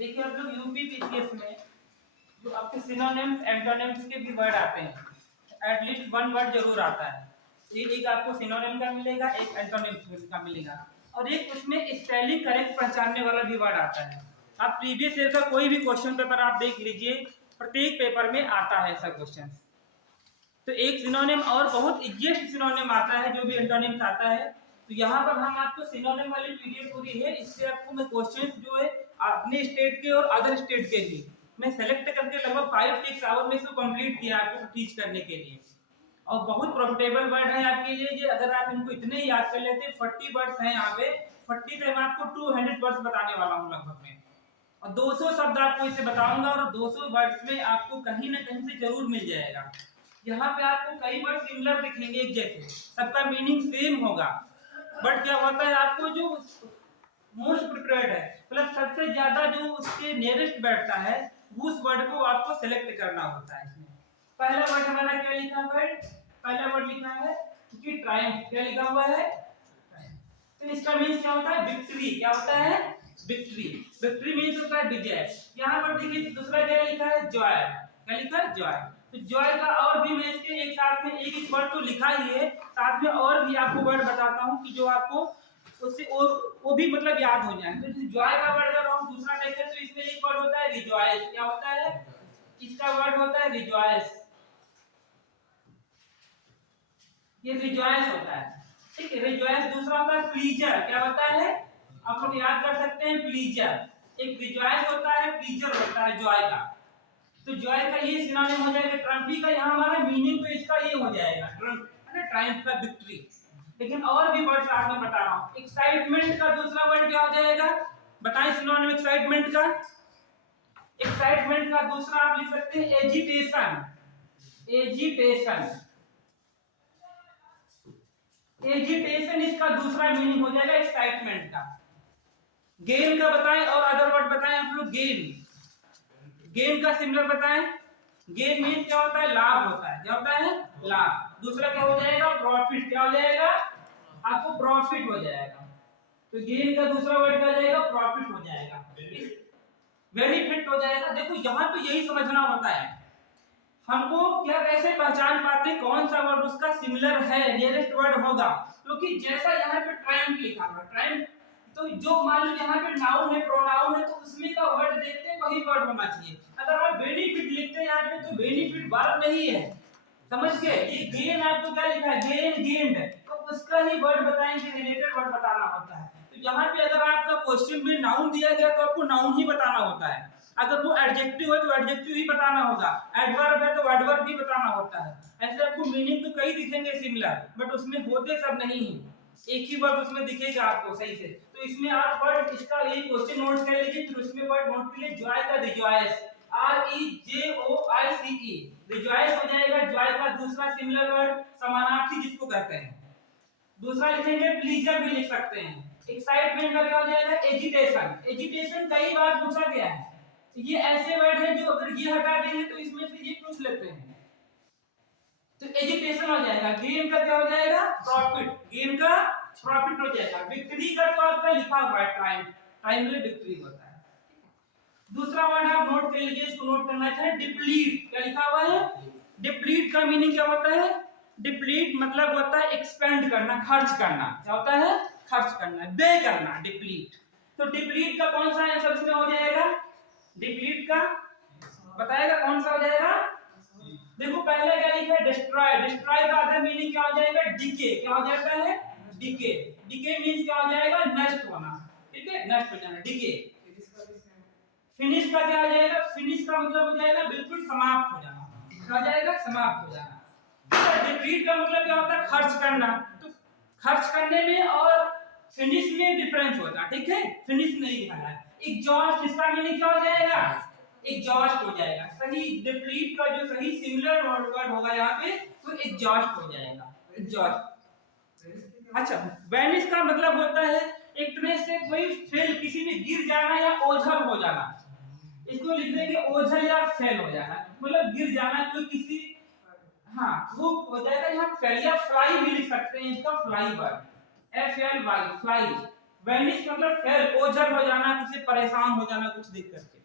देखिए आप लोग यूपी पीसीएस में जो आपके सिनोनिम्स एंटोनिम्स के भी वर्ड आते हैं, एटलीस्ट वन वर्ड जरूर आता है। एक आपको सिनोनिम का मिलेगा, एक एंटोनिम्स का मिलेगा, और एक उसमें स्पेलिंग करेक्ट पहचानने वाला भी वर्ड आता है। आप प्रीवियस ईयर का कोई भी क्वेश्चन पेपर आप देख लीजिए, प्रत्येक पेपर में आता है ऐसा क्वेश्चन। तो एक सिनोनिम और बहुत इजीएस्ट सिनोनिम आता है जो भी एंटोनिम्स आता है। तो यहाँ पर हम आपको सिनोनिम वाली पीडीएफ पूरी है, इससे आपको मैं क्वेश्चन जो है अपने स्टेट के और अदर स्टेट के भी मैं सेलेक्ट करके लगभग 5-6 आवर में इसको कंप्लीट किया आपको टीच करने के लिए। और बहुत प्रॉफिटेबल वर्ड है आपके लिए ये, अगर आप इनको इतने याद कर लेते। 40 वर्ड्स हैं यहाँ पे, 40 से मैं आपको 200 वर्ड्स बताने वाला हूँ लगभग में, और 200 शब्द आपको इसे बताऊंगा, और 200 वर्ड्स में आपको कहीं ना कहीं से जरूर मिल जाएगा। यहाँ पे आपको कई वर्ड सिमिलर दिखेंगे एक जैसे, सबका मीनिंग सेम होगा, बट क्या होता है आपको जो मोस्ट प्रिफर्ड है मतलब सबसे ज्यादा जो उसके नियरेस्ट बैठता है उस वर्ड को आपको सेलेक्ट करना होता है। इसमें पहला वर्ड हमारा क्या लिखा हुआ है, पहला वर्ड लिखा है कि ट्रायम्फ, क्या लिखा हुआ है, तो इसका मीन्स क्या होता है, विक्ट्री। क्या होता है, विक्ट्री। विक्ट्री मीन्स होता है विजय। यहाँ पर देखिए दूसरा क्या लिखा है, जॉय। क्या लिखा है, जॉय। तो जॉय का और भी मैं इसके एक साथ में एक वर्ड तो लिखा ही है, साथ में और भी आपको वर्ड बताता हूँ कि जो आपको उससे वो भी मतलब याद हो जाए। तो जॉय का वर्ड अगर हम दूसरा देखें तो इसमें एक वर्ड होता है रिजॉयस। क्या होता है, इसका वर्ड होता है रिजॉयस, ये रिजॉयस होता है। ठीक है, रिजॉयस। दूसरा होता है प्लीजर। क्या होता है, आप लोग याद कर सकते हैं, प्लीजर। एक रिजॉयस होता है, प्लीजर होता है जॉय का। तो जॉय का ये सिनोनिम हो जाएगा ट्रम्फी का। यहाँ हमारा मीनिंग तो इसका ये हो जाएगा ट्रम्प, है ना, ट्रायम्फ का विक्ट्री। लेकिन और भी वर्ड साथ में बता रहा हूँ। एक्साइटमेंट का दूसरा वर्ड क्या हो जाएगा, बताएं सिनोनिम एक्साइटमेंट का। एक्साइटमेंट का दूसरा आप लिख सकते हैं एजिटेशन। एजिटेशन, एजिटेशन इसका दूसरा मीनिंग हो जाएगा एक्साइटमेंट का। गेन का बताएं और अदर वर्ड बताएं आप लोग। गेन, गेन का सिमिलर बताएं। गेन मीन्स क्या होता है, लाभ होता है। क्या होता है, लाभ। दूसरा क्या हो जाएगा, प्रॉफिट। क्या हो जाएगा, आपको प्रॉफिट हो जाएगा। तो गेन का दूसरा वर्ड क्या हो जाएगा, प्रॉफिट हो जाएगा, बेनिफिट हो जाएगा। देखो यहाँ पे यही समझना होता है हमको, क्या कैसे पहचान पाते कौन सा वर्ड उसका सिमिलर है, नियरेस्ट वर्ड होगा। क्योंकि जैसा यहाँ पे ट्रायम्फ लिखा हुआ, ट्रायम्फ, तो जो मान लो यहाँ पे नाउन है, प्रोनाउन है, तो उसमें का वर्ड देखते हैं वही वर्ड होना चाहिए। अगर आप बेनिफिट लिखते हैं यहाँ पे तो बेनिफिट वर्ब नहीं है, समझ गए। ये गेन आपको क्या लिखा है, गेन, गेन्ड, तो उसका ही वर्ड बताएंगे, रिलेटेड वर्ड बताना होता है। तो यहाँ पे अगर आपका क्वेश्चन में नाउन दिया गया तो आपको नाउन ही बताना होता है। अगर वो एडजेक्टिव है तो एडजेक्टिव ही बताना होगा, एडवर्ब है तो एडवर्ब ही बताना होता है। ऐसे आपको मीनिंग तो कई दिखेंगे सिमिलर, बट उसमें होते सब नहीं है, एक ही वर्ड उसमें दिखेगा आपको सही से। तो इसमें आप वर्ड इसका ये क्वेश्चन नोट कर लीजिए, फिर उसमें वर्ड नोट कर लीजिए। जॉय का रिजॉयस, REJOICE, रिजॉयस हो जाएगा। जॉय का दूसरा सिमिलर वर्ड समानार्थी जिसको कहते हैं। दूसरा लिखेंगे प्लीजर भी लिख सकते हैं। एक्साइटमेंट का क्या हो जाएगा, एजिटेशन। एजिटेशन कई बार पूछा गया है, ये ऐसे वर्ड है जो अगर ये हटा देंगे तो इसमें से ये पूछ लेते हैं, तो एजिटेशन हो जाएगा। गेन का क्या हो जाएगा, प्रॉफिट, गेन का प्रॉफिट हो जाएगा। विक्ट्री का तो आपका लिखा हुआ है टाइम, टाइमली विक्ट्री होता है। दूसरा वर्ड आप नोट कर लीजिए, इसको नोट करना चाहिए, डिप्लीट। क्या लिखा हुआ है, डिप्लीट का मीनिंग क्या होता है, डिप्लीट मतलब होता है एक्सपेंड करना, खर्च करना। क्या होता है, खर्च करना, व्यय करना, डिप्लीट। तो डिप्लीट का कौन सा आंसर इसमें हो जाएगा, डिप्लीट का बताएगा कौन सा हो जाएगा। देखो पहले क्या लिखा है, डिस्ट्रॉय। डिस्ट्रॉय का अदर मीनिंग क्या हो जाएगा, डिके। क्या हो जाता है, डिके। डिके मींस क्या हो जाएगा, नष्ट होना। ठीक है, नष्ट हो जाना, डिके। फिनिश का क्या हो जाएगा, फिनिश का मतलब हो जाएगा बिल्कुल समाप्त हो जाना। क्या हो जाएगा, समाप्त हो जाना। डिप्लीट का मतलब क्या होता है, खर्च करना। तो खर्च करने में और फिनिश में डिफरेंस होता है, ठीक है, फिनिश नहीं लिखा है। एग्जॉस्ट, इसका मीनिंग क्या हो जाएगा, एग्जॉस्ट हो जाएगा। सही डिप्लीट का जो सही सिमिलर वर्ड होगा यहाँ पे तो एग्जॉस्ट हो जाएगा, एग्जॉस्ट। अच्छा, वैनिश का मतलब होता है एक तरह से कोई फेल, किसी में गिर जाना या ओझल हो जाना। इसको लिख देंगे ओझल या फेल हो जाना, मतलब गिर जाना कोई किसी, हाँ वो हो जाएगा। यहाँ फेल या फ्लाई भी लिख सकते हैं, इसका fly word, FLY, fly. Vanish मतलब फेल, ओझल हो जाना, किसी परेशान हो जाना कुछ देख करके,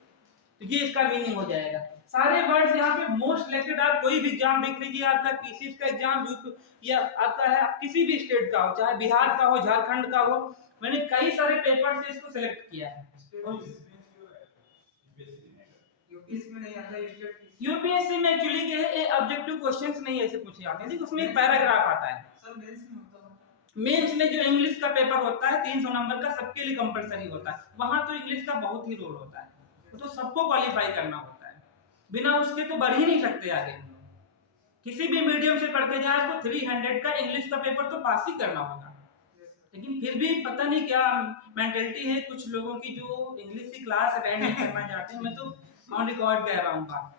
तो ये इसका मीनिंग हो जाएगा। सारे वर्ड्स यहाँ पे मोस्ट सिलेक्टेड, आप कोई भी एग्जाम देख लीजिए, आपका किसी का एग्जाम या आपका है किसी भी स्टेट का हो, चाहे बिहार का हो, झारखंड का हो, मैंने कई सारे पेपर से इसको सिलेक्ट किया है। यूपीएससी में एक्चुअली के ऑब्जेक्टिव क्वेश्चंस नहीं ऐसे पूछे जाते हैं, उसमें एक पैराग्राफ आता है। मेंस में जो इंग्लिश का पेपर होता है 300 नंबर का, सबके लिए कंपलसरी होता है, वहां तो इंग्लिश का बहुत ही रोल होता है, तो सबको क्वालिफाई करना होता है, बिना उसके तो बढ़ ही नहीं सकते आगे। किसी भी मीडियम से पढ़ के जाए आपको 300 का इंग्लिश का पेपर तो पास ही करना होगा, लेकिन फिर भी पता नहीं क्या मेंटालिटी है कुछ लोगों की जो इंग्लिश की क्लास अटेंड नहीं करना चाहते हैं। मैं तो ऑन रिकॉर्ड कह रहा हूँ बात,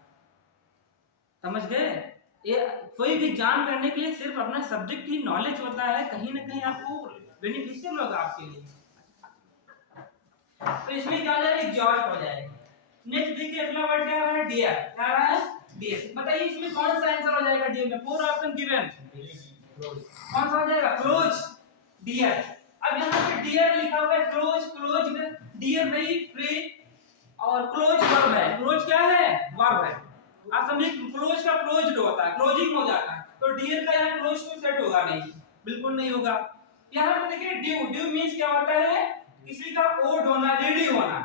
समझ गए? ये कोई भी एग्जाम करने के लिए सिर्फ अपना सब्जेक्ट ही नॉलेज होता है, कहीं ना कहीं आपको बेनिफिशियल होगा आपके लिए। तो इसमें क्या हो जाएगा, एग्जॉस्ट हो जाएगा। नेक्स्ट देखिए अगला वर्ड क्या आ रहा है, डियर। क्या आ रहा है, डियर। बताइए इसमें कौन सा आंसर हो जाएगा डियर में, 4 ऑप्शन गिवन, कौन सा हो जाएगा, क्लोज, डियर। अब यहाँ पे डियर लिखा हुआ है, क्लोज, क्लोज्ड, डियर नहीं, फ्री, और क्लोज वर्ब है। क्लोज क्या है, वर्ब है। आप समझिए क्लोज का क्लोज्ड होता है, क्लोजिंग हो जाता है, तो डियर का यहाँ क्लोज तो सेट होगा नहीं, बिल्कुल नहीं होगा। यहाँ पे देखिए ड्यू, ड्यू मींस क्या होता है, किसी का ओड होना, रेडी होना।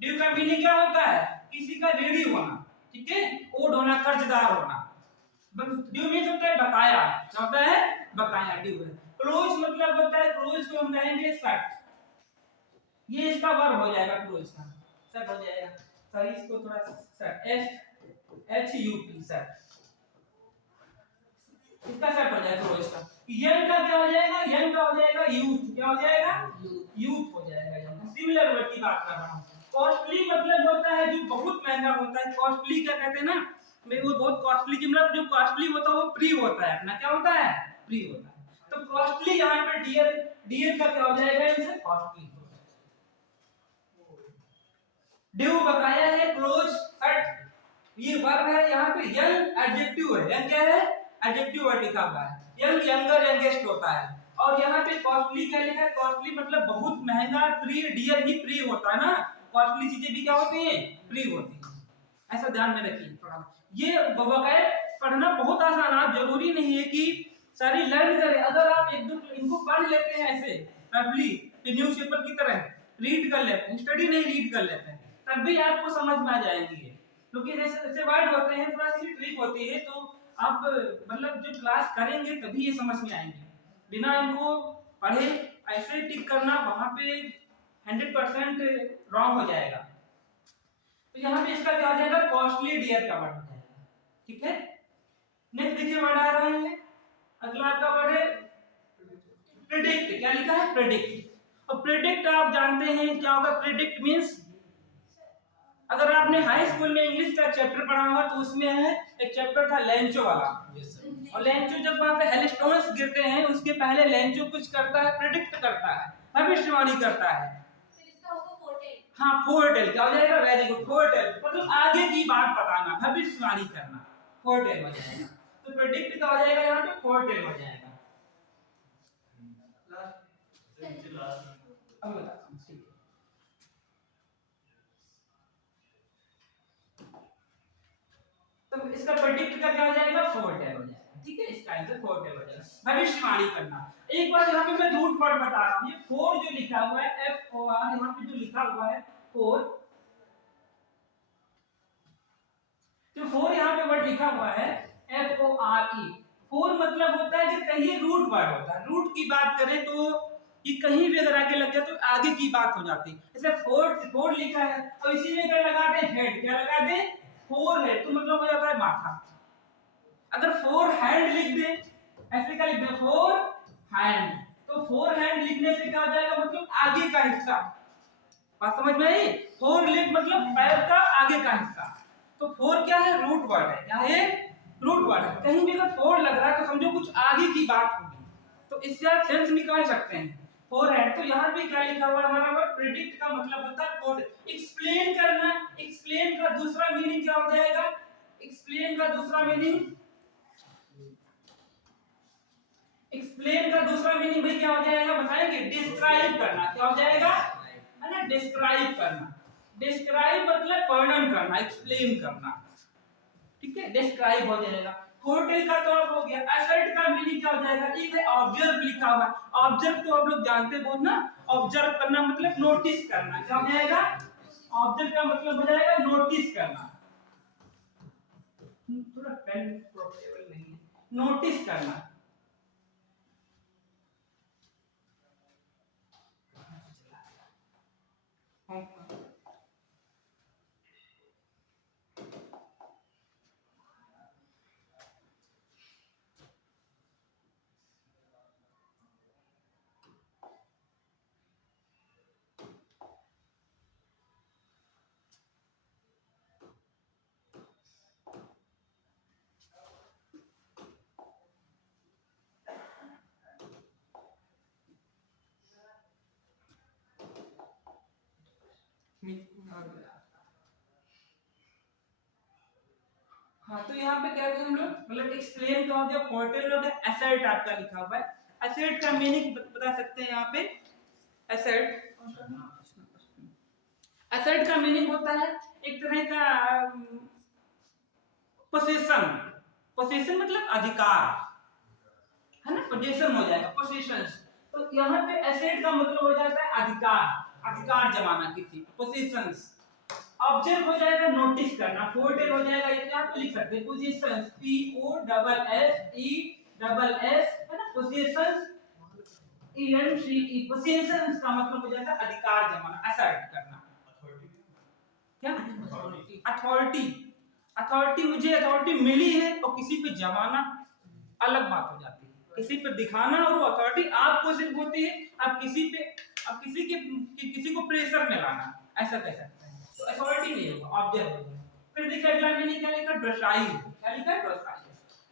ड्यू का मीनिंग क्या होता है, किसी का रेडी होना, ठीक है, ओड होना, कर्जदार होना। ड्यू मींस होता है बकाया, क्या होता है, बकाया, ड्यू है। क्लोज मतलब होता है, क्लोज को हम कहेंगे सेट, ये इसका वर्ब हो जाएगा, क्लोज का सेट हो जाएगा। सॉरी इसको थोड़ा set, S H U T set, इसका सेट हो जाएगा क्लोज का। यंग का क्या हो जाएगा, यंग का हो जाएगा यूथ, क्या हो जाएगा, यूथ हो जाएगा यंग। सिमिलर वर्ड की बात कर रहा हूं। कॉस्टली मतलब होता है जो बहुत महंगा होता है, कॉस्टली क्या कहते हैं ना, मैं वो बहुत कॉस्टली, मतलब जो कॉस्टली होता है वो प्री होता है अपना, क्या होता है, प्री होता है। तो कॉस्टली यहाँ पे डियर, डियर का क्या हो जाएगा, इनसे कॉस्टली। ड्यू बकाया है, क्लोज सेट ये वर्ब है। यहाँ पे यंग एडजेक्टिव है, यंग क्या है, एडजेक्टिव वर्ड लिखा हुआ है, यंग, यंगर, यंगेस्ट होता है। और यहाँ पे कॉस्टली क्या लिखा है, कॉस्टली मतलब बहुत महंगा, प्री, डियर ही प्री होता है ना, कॉस्टली चीजें भी क्या होती हैं, प्री होती है, ऐसा ध्यान में रखिए थोड़ा। ये वोकैब पढ़ना बहुत आसान, आप जरूरी नहीं है कि सारी लर्न करें, अगर आप एक दो इनको पढ़ लेते हैं ऐसे रफली न्यूज़पेपर की तरह रीड कर लेते हैं, स्टडी नहीं रीड कर लेते हैं, तब भी आपको समझ में आ जाएंगी, क्योंकि ऐसे वर्ड होते हैं, थोड़ा सी ट्रिक होती है, तो आप मतलब जब क्लास करेंगे तभी ये समझ में आएंगे, बिना इनको पढ़े ऐसे टिक करना वहां पे 100% रॉन्ग हो जाएगा। तो यहाँ पे इसका क्या हो जाएगा, कॉस्टली डियर का वर्ड हो जाएगा, ठीक है। नेक्स्ट देखिए वर्ड आ रहा है, अगला आपका वर्ड है प्रेडिक्ट। क्या लिखा है, प्रेडिक्ट। और प्रेडिक्ट आप जानते हैं क्या होगा, प्रेडिक्ट मींस, अगर आपने हाई स्कूल में इंग्लिश का चैप्टर पढ़ा हुआ तो उसमें है एक चैप्टर था लेंचो वाला, और लेंचो जब वहां पे हेलस्टोन्स गिरते हैं उसके पहले लेंचो कुछ करता है, प्रेडिक्ट करता है, भविष्यवाणी करता है। हाँ, फोरटेल क्या हो जाएगा, वेरी गुड, फोरटेल मतलब आगे की बात बताना, भविष्यवाणी करना, फोरटेल हो जाएगा। तो प्रेडिक्ट का हो जाएगा यहाँ पे फोरटेल हो जाएगा। अब बताता हूँ, ठीक है। तो इसका प्रेडिक्ट का क्या हो जाएगा, फोरटेल हो जाएगा, ठीक है, इसका आंसर फोरटेल हो जाएगा, भविष्यवाणी करना। एक बार यहाँ पे मैं रूट वर्ड बता रहा हूँ, ये फोर जो लिखा हुआ है, एफ ओ आर, यहाँ पे जो लिखा हुआ है फोर, जो फोर यहाँ पे वर्ड लिखा हुआ है F O R E, fore मतलब होता है कि कहीं रूट वर्ड होता है, रूट की बात करें तो ये कहीं भी अगर आगे लग जाए तो आगे की बात हो जाती है। जैसे फोर, फोर लिखा है और इसी में क्या लगा दे, हेड, क्या लगा दे, फोर हेड, तो मतलब हो जाता है माथा। अगर फोर हैंड लिख दे, ऐसे क्या लिख दे, फोर हैंड, तो फोर हैंड लिखने से क्या हो जाएगा, मतलब आगे का हिस्सा, बात समझ में आई, फोर लेग मतलब पैर का आगे का हिस्सा। तो फोर क्या है, रूट वर्ड है, क्या है, रूट वर्ड है। कहीं भी अगर फोर लग रहा है तो समझो कुछ आगे की बात होगी, तो इससे आप सेंस निकाल सकते हैं, फोर है। तो यहाँ पे क्या लिखा हुआ है हमारा वर्ड प्रेडिक्ट का मतलब होता है कोड, एक्सप्लेन करना। एक्सप्लेन का दूसरा मीनिंग क्या हो जाएगा, एक्सप्लेन का दूसरा मीनिंग एक्सप्लेन का दूसरा मीनिंग भाई क्या हो जाएगा बताएंगे? डिस्क्राइब करना। क्या हो जाएगा? है ना, डिस्क्राइब करना। डिस्क्राइब मतलब वर्णन करना, एक्सप्लेन करना। ठीक है, डिस्क्राइब हो जाएगा। होटल का तो अब हो गया। असर्ट का मीनिंग क्या हो जाएगा? एक है ऑब्जर्व लिखा हुआ है। ऑब्जर्व तो आप लोग जानते हो ना, ऑब्जर्व करना मतलब नोटिस करना। क्या हो जाएगा? ऑब्जर्व का मतलब हो जाएगा नोटिस करना। थोड़ा पेन प्रोफेबल नहीं है, नोटिस करना। हाँ, तो यहाँ पे क्या हम लोग मतलब एक्सप्लेन का हो गया, पोर्टल हो गया, एसेट आपका लिखा हुआ है। एसेट का मीनिंग बता सकते हैं यहाँ पे। एसेट, एसेट का मीनिंग होता है एक तरह का पोजीशन। पोजीशन मतलब अधिकार, है ना, पोजीशन हो जाएगा, पोजीशंस। तो यहाँ पे एसेट का मतलब हो जाता है अधिकार, अधिकार जमाना किसी, पोजीशंस। ऑब्जेक्ट हो जाएगा नोटिस करना, पोर्टल हो जाएगा ये क्या पे लिख सकते हैं positions, P O double S E double S, है ना, positions, E N C E. Positions का मतलब हो जाता है अधिकार जमाना, असर्ट करना। क्या? अथॉरिटी। अथॉरिटी, मुझे अथॉरिटी मिली है और किसी पे जमाना अलग बात हो जाती है। किसी पे दिखाना और वो अथॉरिटी आपको सिर्फ होती है, आप किसी पे, आप किसी के किसी को प्रेशर में लाना, ऐसा कह सकते हैं। तो अथॉरिटी नहीं होगा, ऑब्जेक्ट होगा। फिर देखिए अगला मीनिंग क्या लिखा? डोसाइल। क्या लिखा है? डोसाइल।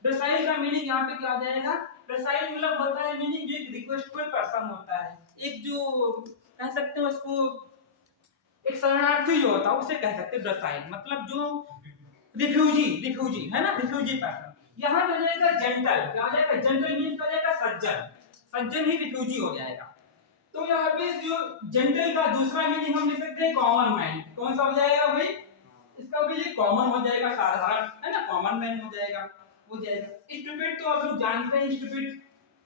डोसाइल का मीनिंग यहाँ पे क्या हो जाएगा? डोसाइल मतलब होता है मीनिंग जो एक रिक्वेस्टफुल पर्सन होता है, एक जो कह सकते हैं उसको एक शरणार्थी जो होता है उसे कह सकते हैं डोसाइल, मतलब जो रिफ्यूजी, रिफ्यूजी है ना, रिफ्यूजी पर्सन। यहाँ पे हो जाएगा जेंटल। क्या हो जाएगा? जेंटल मीन्स हो जाएगा सज्जन, सज्जन ही रिफ्यूजी हो जाएगा। तो यहाँ पे जो जेंटल का दूसरा मीनिंग हम लिख सकते हैं कॉमन मैन। कौन सा हो जाएगा भाई? इसका भी ये कॉमन हो जाएगा, साधारण, है ना, कॉमन मैन हो जाएगा, हो जाएगा। स्टूपिड तो आप लोग जानते हैं, स्टूपिड,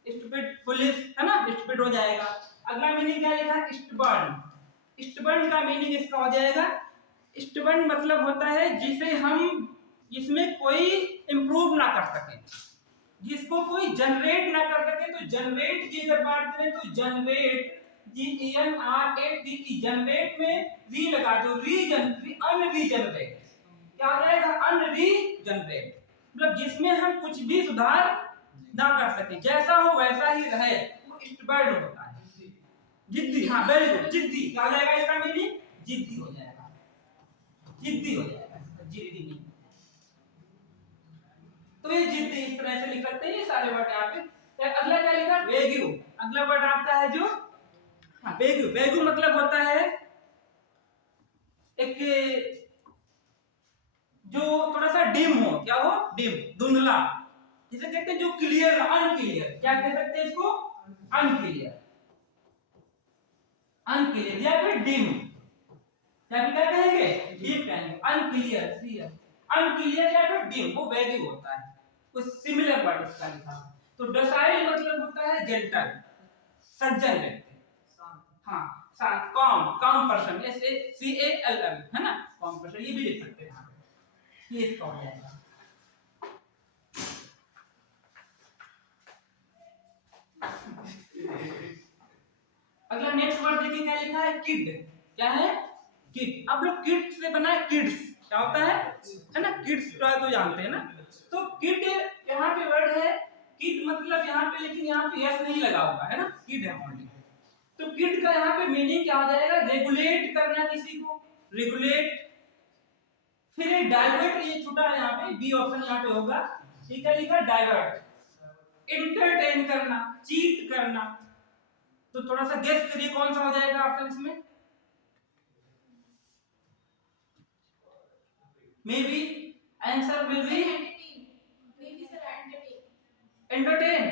स्टूपिड पुलिस, है ना, स्टूपिड हो जाएगा। अगला मीनिंग क्या लिखा है? स्टबर्न। स्टबर्न का मीनिंग इसका हो जाएगा, स्टबर्न मतलब होता है जिसे हम, जिसमें कोई इंप्रूव ना कर सके, जिसको कोई जनरेट ना कर सके। तो जनरेट की अगर बात करें तो generate, G E N R A T E, generate में री लगा दो, रीजन, अनरीजनरेट। क्या हो जाएगा? अनरीजनरेट, मतलब जिसमें हम कुछ भी सुधार ना कर सके, जैसा हो वैसा ही रहे, वो स्टबर्न होता है। जिद्दी, हाँ वेरी गुड, जिद्दी। क्या हो जाएगा इसका मीनिंग? जिद्दी हो जाएगा, जिद्दी हो जाएगा, जिद्दी नहीं। तो ये जिद्दी इस तरह से लिख सकते हैं ये सारे वर्ड यहाँ पे। तो अगला क्या लिखा? वेग्यू। अगला वर्ड आपका है जो, हाँ, वेग्यू। वेग्यू मतलब होता है एक जो थोड़ा सा डिम हो। क्या हो? डिम, धुंधला, जिसे कहते हैं जो क्लियर, अनक्लियर। क्या कह सकते हैं इसको? अनक्लियर, अनक्लियर या फिर डिम, या फिर क्या कहेंगे? डिम कहेंगे, अनक्लियर, क्लियर, अनक्लियर या फिर डिम, वो वेग्यू होता है। कुछ सिमिलर वर्ड इसका लिखा है। तो डोसाइल मतलब होता है जेंटल, सज्जन व्यक्ति, हाँ, शांत, calm person, S A C A L M, है ना, काम पर्सन, ये भी लिख सकते हैं। ये इसका हो जाएगा। अगला नेक्स्ट वर्ड देखिए क्या लिखा है? किड। क्या है? किड। आप लोग किड से बना है किड्स, क्या होता है ना, किड्स तो जानते हैं ना। तो किड यहाँ पे वर्ड है किड, मतलब यहाँ पे, लेकिन यहाँ पे यस नहीं लगा हुआ है ना, किड है ओनली। तो किड का यहाँ पे मीनिंग क्या हो जाएगा? रेगुलेट करना किसी को, रेगुलेट। फिर ये डाइवर्ट, ये छूटा है यहाँ पे, बी ऑप्शन यहाँ पे होगा। ठीक है, लिखा डाइवर्ट। इंटरटेन करना, चीट करना। तो थोड़ा सा गेस करिए कौन सा हो जाएगा ऑप्शन इसमें? May be answer will be Maybe sir, entertain. entertain.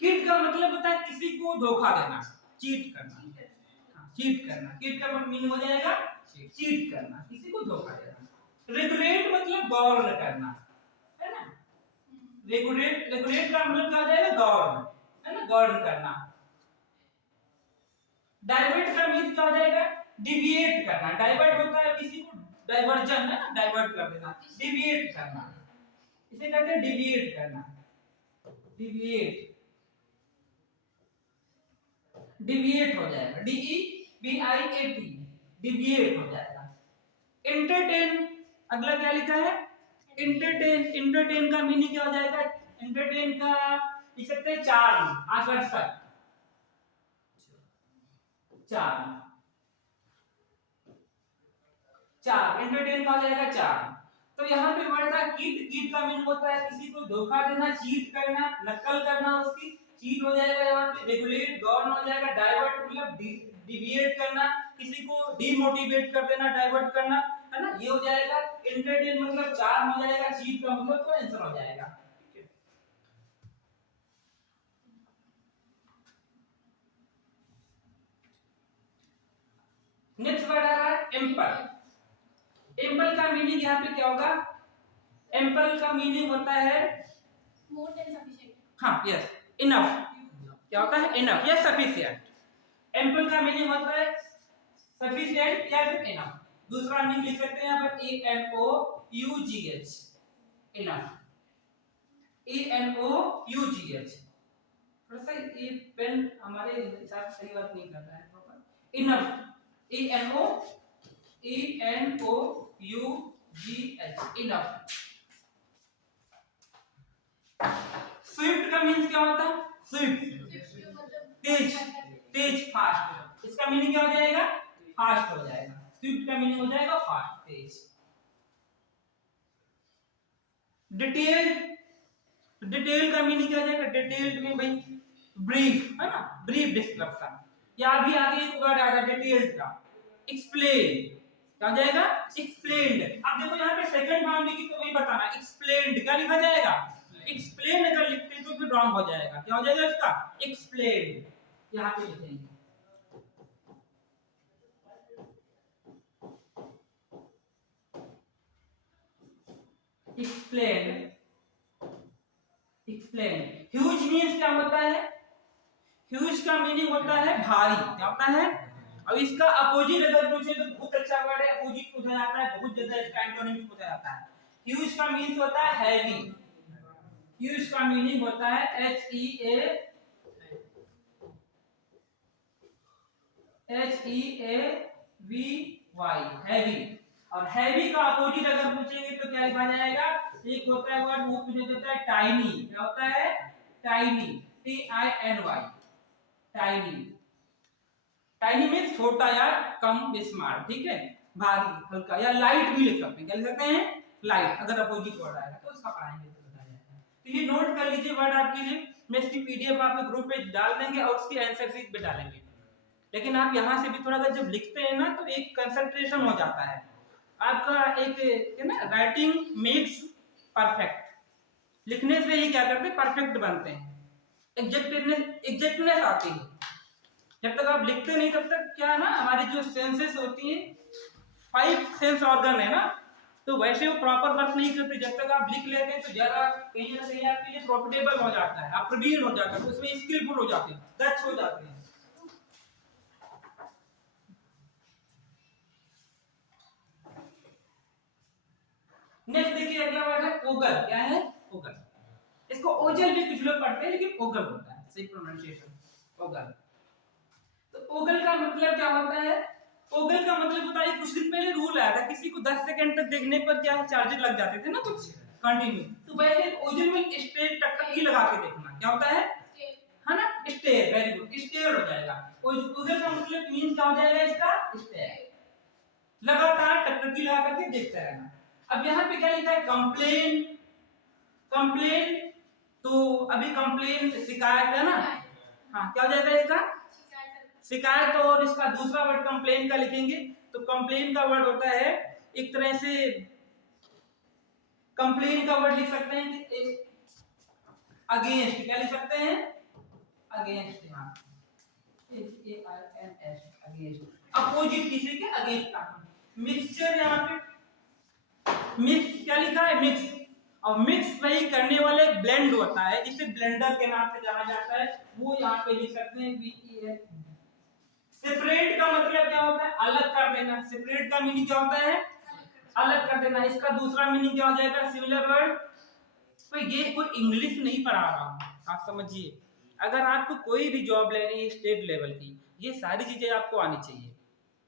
Cheat का मतलब होता है किसी को धोखा देना, चीट करना, चीट करना, चीट का मीनिंग हो जाएगा चीट करना, किसी को धोखा देना। रेगुलेट मतलब गवर्न करना, है ना, रेगुलेट, रेगुलेट का मतलब क्या हो जाएगा गवर्न, है ना, गवर्न करना। डाइवर्ट का मीनिंग क्या हो जाएगा डिविएट करना, डाइवर्ट होता है किसी को डाइवर्जन, है ना, डाइवर्ट कर देना, डिविएट करना, इसे कहते हैं डिविएट करना, डिविएट, डिविएट हो जाएगा, DEVIAT, डिविएट हो जाएगा। एंटरटेन, अगला क्या लिखा है एंटरटेन, एंटरटेन का मीनिंग क्या हो जाएगा, एंटरटेन का लिख सकते हैं चार्म, आकर्षक, चार्म, चार, एंटरटेन का हो जाएगा चार। तो यहाँ पे वर्ड था कीट, कीट का मीनिंग होता है किसी को धोखा देना, चीट करना, नकल करना उसकी, चीट हो जाएगा यहाँ पे, रेगुलेट गवर्न हो जाएगा, डाइवर्ट मतलब डिविएट करना, किसी को डिमोटिवेट कर देना, डाइवर्ट करना, है ना, ये हो जाएगा। एंटरटेन मतलब चार्म हो जाएगा, चीट का मतलब तो आंसर हो जाएगा। नेक्स्ट वर्ड आ रहा है एम्पल। एम्पल का मीनिंग यहाँ पे क्या होगा, एम्पल का मीनिंग होता है मोर देन सफिशिएंट, हाँ यस, इनफ, क्या होता है इनफ या सफिशिएंट। एम्पल का मीनिंग होता है सफिशिएंट या फिर इनफ। दूसरा मीनिंग लिख सकते हैं यहाँ पर ENOUGH, इनफ, ENOUGH। थोड़ा सा ये पेन हमारे हिसाब से सही बात नहीं कर रहा है proper, enough, ENOUGH, enough. Swift का मीनिंग क्या होता है, स्विफ्ट तेज, तेज फास्ट, इसका मीनिंग क्या हो जाएगा फास्ट हो जाएगा, स्विफ्ट का मीनिंग हो जाएगा फास्ट, तेज। डिटेल, डिटेल का मीनिंग क्या हो जाएगा, डिटेल्ड में भाई ब्रीफ, है ना, ब्रीफ डिस्क्रिप्शन। या अभी आगे एक वर्ड आएगा डिटेल्ड का, एक्सप्लेन, क्या हो जाएगा एक्सप्लेन्ड। अब देखो यहाँ पे सेकंड फॉर्म लिखी तो वही बताना, एक्सप्लेन्ड क्या लिखा जाएगा, एक्सप्लेन अगर लिखते तो फिर रॉन्ग हो जाएगा, क्या हो जाएगा इसका एक्सप्लेन, यहाँ पे लिखेंगे एक्सप्लेन, एक्सप्लेन। ह्यूज मींस क्या होता है, ह्यूज का मीनिंग होता है भारी, क्या होता है। अब इसका अपोजिट अगर पूछे तो बहुत अच्छा वर्ड है, अपोजिट पूछा जाता है, बहुत ज्यादा इसका एंटोनिम पूछा जाता है। ह्यूज का मीनिंग होता है हैवी, ह्यूज का मीनिंग होता है HEAVY, हैवी। और हैवी का अपोजिट अगर पूछेंगे तो क्या लिखा जाएगा, एक होता है वर्ड वो पूछा जाता है टाइनी, क्या होता है tiny, TINY, tiny. Tiny means छोटा या कम स्मॉल, ठीक है, भारी हल्का, या लाइट भी लिख सकते हैं, क्या लिख सकते हैं लाइट, अगर अपोजिट वर्ड आएगा तो उसका पढ़ाएंगे तो बताया जाएगा। तो ये नोट कर लीजिए वर्ड आपके लिए, मैं इसकी PDF आपके ग्रुप पे डाल देंगे और उसकी आंसर शीट भी डालेंगे। लेकिन आप यहाँ से भी थोड़ा अगर जब लिखते हैं ना तो एक कंसंट्रेशन हो जाता है आपका, एक है ना, राइटिंग मेक्स परफेक्ट, लिखने से ही क्या करते हैं परफेक्ट बनते हैं, एग्जैक्टनेस आती है। जब तक आप लिखते नहीं तब तक क्या है ना, हमारी जो सेंसेस होती हैं, 5 सेंस ऑर्गन है ना, तो वैसे वो प्रॉपर वर्क नहीं करते। जब तक आप लिख लेते हैं तो ज्यादा कहीं ना कहीं आपके लिए प्रॉफिटेबल हो जाता है, आप प्रवीण हो जाते हैं, उसमें स्किलफुल हो जाते हैं, दक्ष हो जाते हैं। नेक्स्ट देखिए अगला वर्ड है ओगल, क्या है ओगल, इसको ओजल भी कुछ लोग पढ़ते हैं लेकिन ओगल होता है सही प्रोनाउंसिएशन, ओगल। तो ओगल का मतलब क्या होता है, ओगल का मतलब होता है कुछ दिन पहले रूल आया था, किसी को 10 सेकंड तक देखने पर क्या चार्जेस लग जाते थे ना कुछ कंटिन्यू, तो वैसे ओजल में स्टेट तक का ई लगा के देखना, क्या होता है ना स्टेयर, वेरी गुड, स्टेयर हो जाएगा। ओगल का मतलब मींस क्या हो जाएगा इसका स्टेयर, लगातार टकटकी लगा करके देखते रहना। अब यहाँ पे क्या लिखा है कंप्लेन, कंप्लेन, तो अभी कंप्लेन शिकायत है ना, हाँ क्या हो जाएगा इसका शिकायत, और इसका दूसरा वर्ड कंप्लेन का लिखेंगे तो कंप्लेन का वर्ड होता है एक तरह से, कंप्लेन का वर्ड लिख सकते हैं कि अगेंस्ट, क्या लिख सकते हैं अगेंस्ट, यहाँ HARMS अगेंस्ट, अपोजिट किसी के अगेंस्ट का। मिक्सचर, यहाँ पे मिक्स क्या लिखा है, मिक्स, और मिक्स वही करने वाले ब्लेंड होता है जिसे ब्लेंडर के नाम से जाना जाता है, वो यहाँ पे लिख सकते हैं BEL। सेपरेट का मतलब क्या होता है, अलग कर देना। सेपरेट का मीनिंग क्या होता है, अलग कर देना। इसका दूसरा मीनिंग क्या हो जाएगा, सिमिलर वर्ड। तो ये कोई इंग्लिश नहीं पढ़ा रहा हूं, आप समझिए। अगर आपको कोई भी जॉब लेनी है स्टेट लेवल की, ये सारी चीजें आपको आनी चाहिए।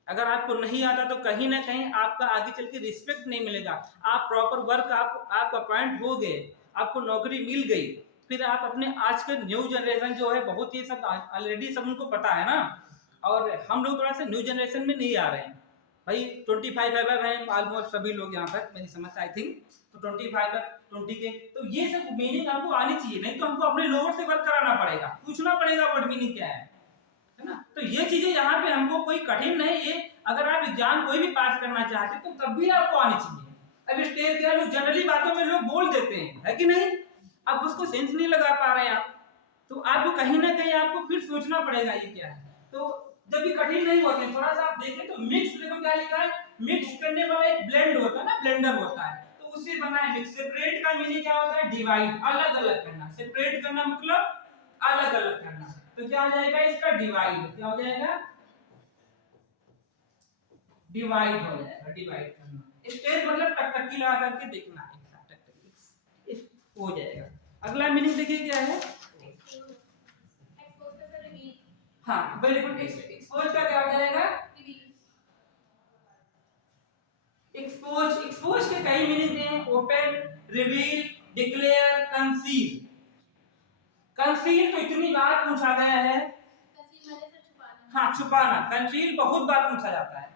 अगर आपको नहीं आता तो कहीं ना कहीं आपका आगे चल के रिस्पेक्ट नहीं मिलेगा। आप प्रॉपर वर्क, आप अपॉइंट हो गए, आपको नौकरी मिल गई, फिर आप अपने आज के न्यू जनरेशन जो है, बहुत ये सब ऑलरेडी सब उनको पता है ना, और हम लोग थोड़ा सा न्यू जनरेशन में नहीं आ रहे हैं भाई। 25 अब हैं ऑलमोस्ट सभी लोग यहाँ पर, मेरी समझ आई थिंक, तो 25 20 के, तो ये सब मीनिंग आपको आनी चाहिए, नहीं तो हमको अपने लोगों से वर्क कराना पड़ेगा, पूछना पड़ेगा वर्ड मीनिंग क्या है ना। तो ये चीजें यहाँ पे हमको कोई कठिन नहीं, ये अगर आप एग्जाम कोई भी पास करना चाहते तो तब भी आपको आनी चाहिए। अब स्टेज के लोग जनरली बातों में लोग बोल देते हैं, है कि नहीं, अब उसको सेंस नहीं लगा पा रहे हैं आप, तो आपको कहीं ना कहीं आपको फिर सोचना पड़ेगा ये क्या है। तो जब भी कठिन नहीं होते, थोड़ा सा आप देखें तो मिक्स, देखो क्या लिखा है, मिक्स करने वाला एक ब्लेंड होता है ना, ब्लेंडर होता है, तो उससे बना है मिक्स। सेपरेट का मीनिंग क्या होता है, डिवाइड, अलग अलग करना। सेपरेट करना मतलब अलग अलग करना, तो क्या हो जाएगा इसका, डिवाइड। क्या हो जाएगा, डिवाइड हो जाएगा, डिवाइड करना। स्टेप मतलब टकटकी लगा करके देखना, टकटकी हो जाएगा। अगला मीनिंग देखिए क्या है, हाँ वेरी गुड। एक्सपोज का क्या हो जाएगा, एक्सपोज। एक्सपोज के कई मीनिंग हैं, open, reveal, declare, conceal. Conceal तो इतनी बार पूछा गया है, हाँ छुपाना। कंसील बहुत बार पूछा जाता है,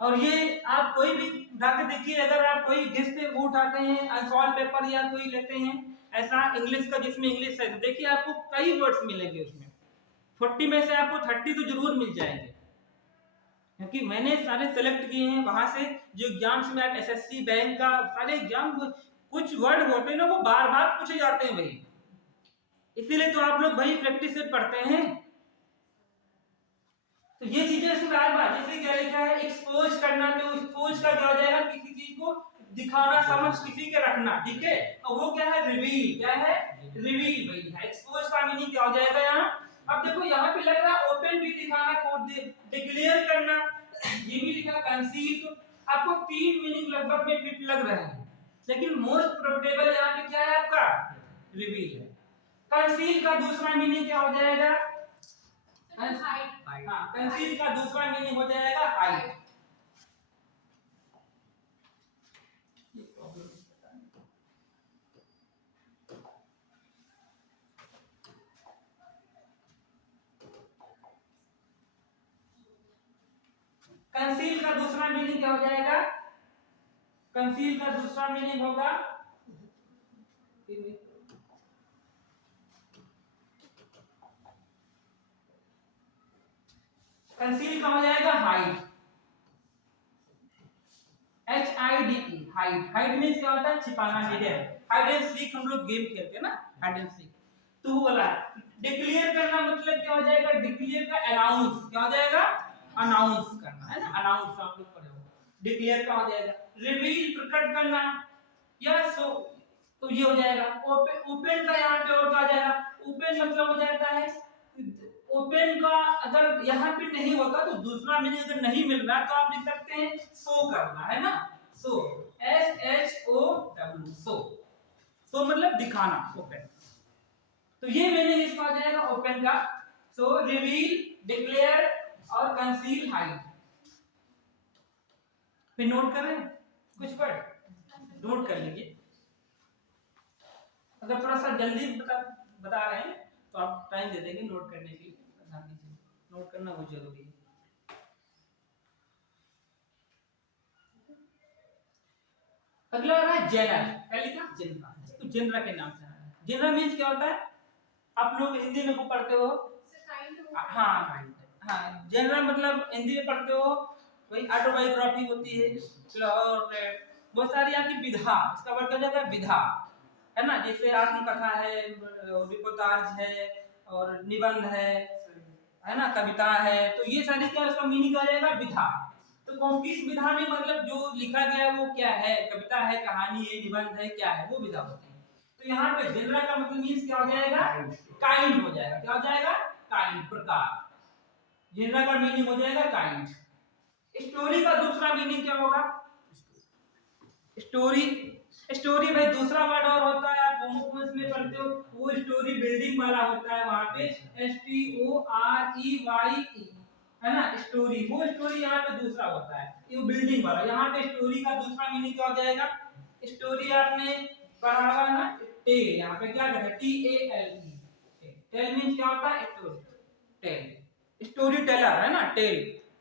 और ये आप कोई भी जाके देखिए, अगर आप कोई गेस्ट पे वो उठाते हैं, अनसॉल्व पेपर या कोई लेते हैं ऐसा इंग्लिश का जिसमें इंग्लिश है, तो देखिए आपको कई वर्ड्स मिलेंगे उसमें, 40 में से आपको 30 तो जरूर मिल जाएंगे, क्योंकि मैंने सारे सेलेक्ट किए हैं वहां से। जो एग्जाम्स में आप एसएससी बैंक का सारे एग्जाम, कुछ वर्ड होते हैं ना वो बार बार पूछे जाते हैं वही, इसीलिए तो आप लोग वही प्रैक्टिस से पढ़ते हैं। तो ये चीजें इसमें बार बार, जैसे क्या लिखा है, एक्सपोज करना, तो एक्सपोज का क्या हो जाएगा, किसी चीज को दिखाना, समझ किसी के रखना, ठीक है। और वो क्या है, रिवील। क्या है, रिवील भाई है। एक्सपोज का मीनिंग क्या हो जाएगा यहाँ, अब देखो यहाँ पे लग रहा है ओपन भी दिखाना, कोड डिक्लेयर करना, ये भी लिखा कंसील, तो आपको 3 मीनिंग लगभग में फिट लग रहे हैं, लेकिन मोस्ट प्रोबेबल यहाँ पे क्या है आपका, रिवील है। कंसील का दूसरा मीनिंग क्या हो जाएगा, हाँ कंसील का दूसरा मीनिंग हो जाएगा हाइड। कंसील का दूसरा मीनिंग क्या हो जाएगा, कंसील का दूसरा मीनिंग होगा, कंसील का हो जाएगा hide, HIDE, hide. Hide means क्या होता है, छिपाना, हिडन। हाइड एंड सीक हम लोग गेम खेलते हैं ना, हाइड एंड सीक, तो वो वाला। डिक्लेयर करना मतलब क्या हो जाएगा, डिक्लेयर का अनाउंस, क्या हो जाएगा, अनाउंस करना, है ना, अनाउंस आप लोग पढ़े हो, डिक्लेयर का हो जाएगा। रिवील, प्रकट करना, या सो, तो ये हो जाएगा। ओपन, ओपन का यहाँ पे और क्या हो जाएगा, ओपन मतलब हो जाता है, ओपन का अगर यहाँ पे नहीं होता तो दूसरा मीनिंग अगर नहीं मिल रहा तो आप लिख सकते हैं शो करना, है ना, शो, SHOW, शो। शो मतलब दिखाना, ओपन, तो ये मीनिंग इसका हो जाएगा ओपन का। सो रिवील, डिक्लेयर और कंसील, हाइड। फिर नोट कर रहे हैं कुछ वर्ड, नोट कर लीजिए। अगर थोड़ा सा जल्दी बता रहे हैं तो आप टाइम दे देंगे नोट करने के लिए, ध्यान दीजिए, नोट करना बहुत जरूरी है। अगला आ रहा है जेनर, क्या लिखा, जेनरा, तो जेनरा के नाम से आ रहा है। जेनरा मींस क्या होता है, आप लोग हिंदी में को पढ़ते हो, हाँ हाँ, जेनरा मतलब हिंदी में पढ़ते हो, वही ऑटोबायोग्राफी होती है, और बहुत सारी आपकी विधा, इसका वर्ड क्या जाता है, विधा, है ना, जैसे आत्मकथा है, रिपोर्टाज है, और निबंध है ना, कविता है, तो ये सारी क्या उसका मीनिंग क्या हो जाएगा, विधा। तो कौन किस विधा में मतलब जो लिखा गया है वो क्या है, कविता है, कहानी है, निबंध है, क्या है, वो विधा होती है। तो यहाँ पे जेनरा का मतलब मीन्स क्या हो जाएगा, काइंड हो जाएगा। क्या हो जाएगा, काइंड, प्रकार। जेनरा का मीनिंग हो जाएगा काइंड। स्टोरी का दूसरा मीनिंग क्या होगा, स्टोरी, स्टोरी भाई दूसरा वर्ड और होता है, आप कॉमर्स में पढ़ते हो, वो स्टोरी बिल्डिंग वाला होता है, वहां पे STOREY है ना, स्टोरी, वो स्टोरी यहाँ पे दूसरा होता है, ये बिल्डिंग वाला। यहाँ पे स्टोरी का दूसरा मीनिंग क्या हो जाएगा, स्टोरी आपने पढ़ा होगा ना, टेल, यहाँ पे क्या कहते हैं, TALE, टेल मींस क्या होता है, स्टोरी, टेल, स्टोरी टेलर है ना, टेल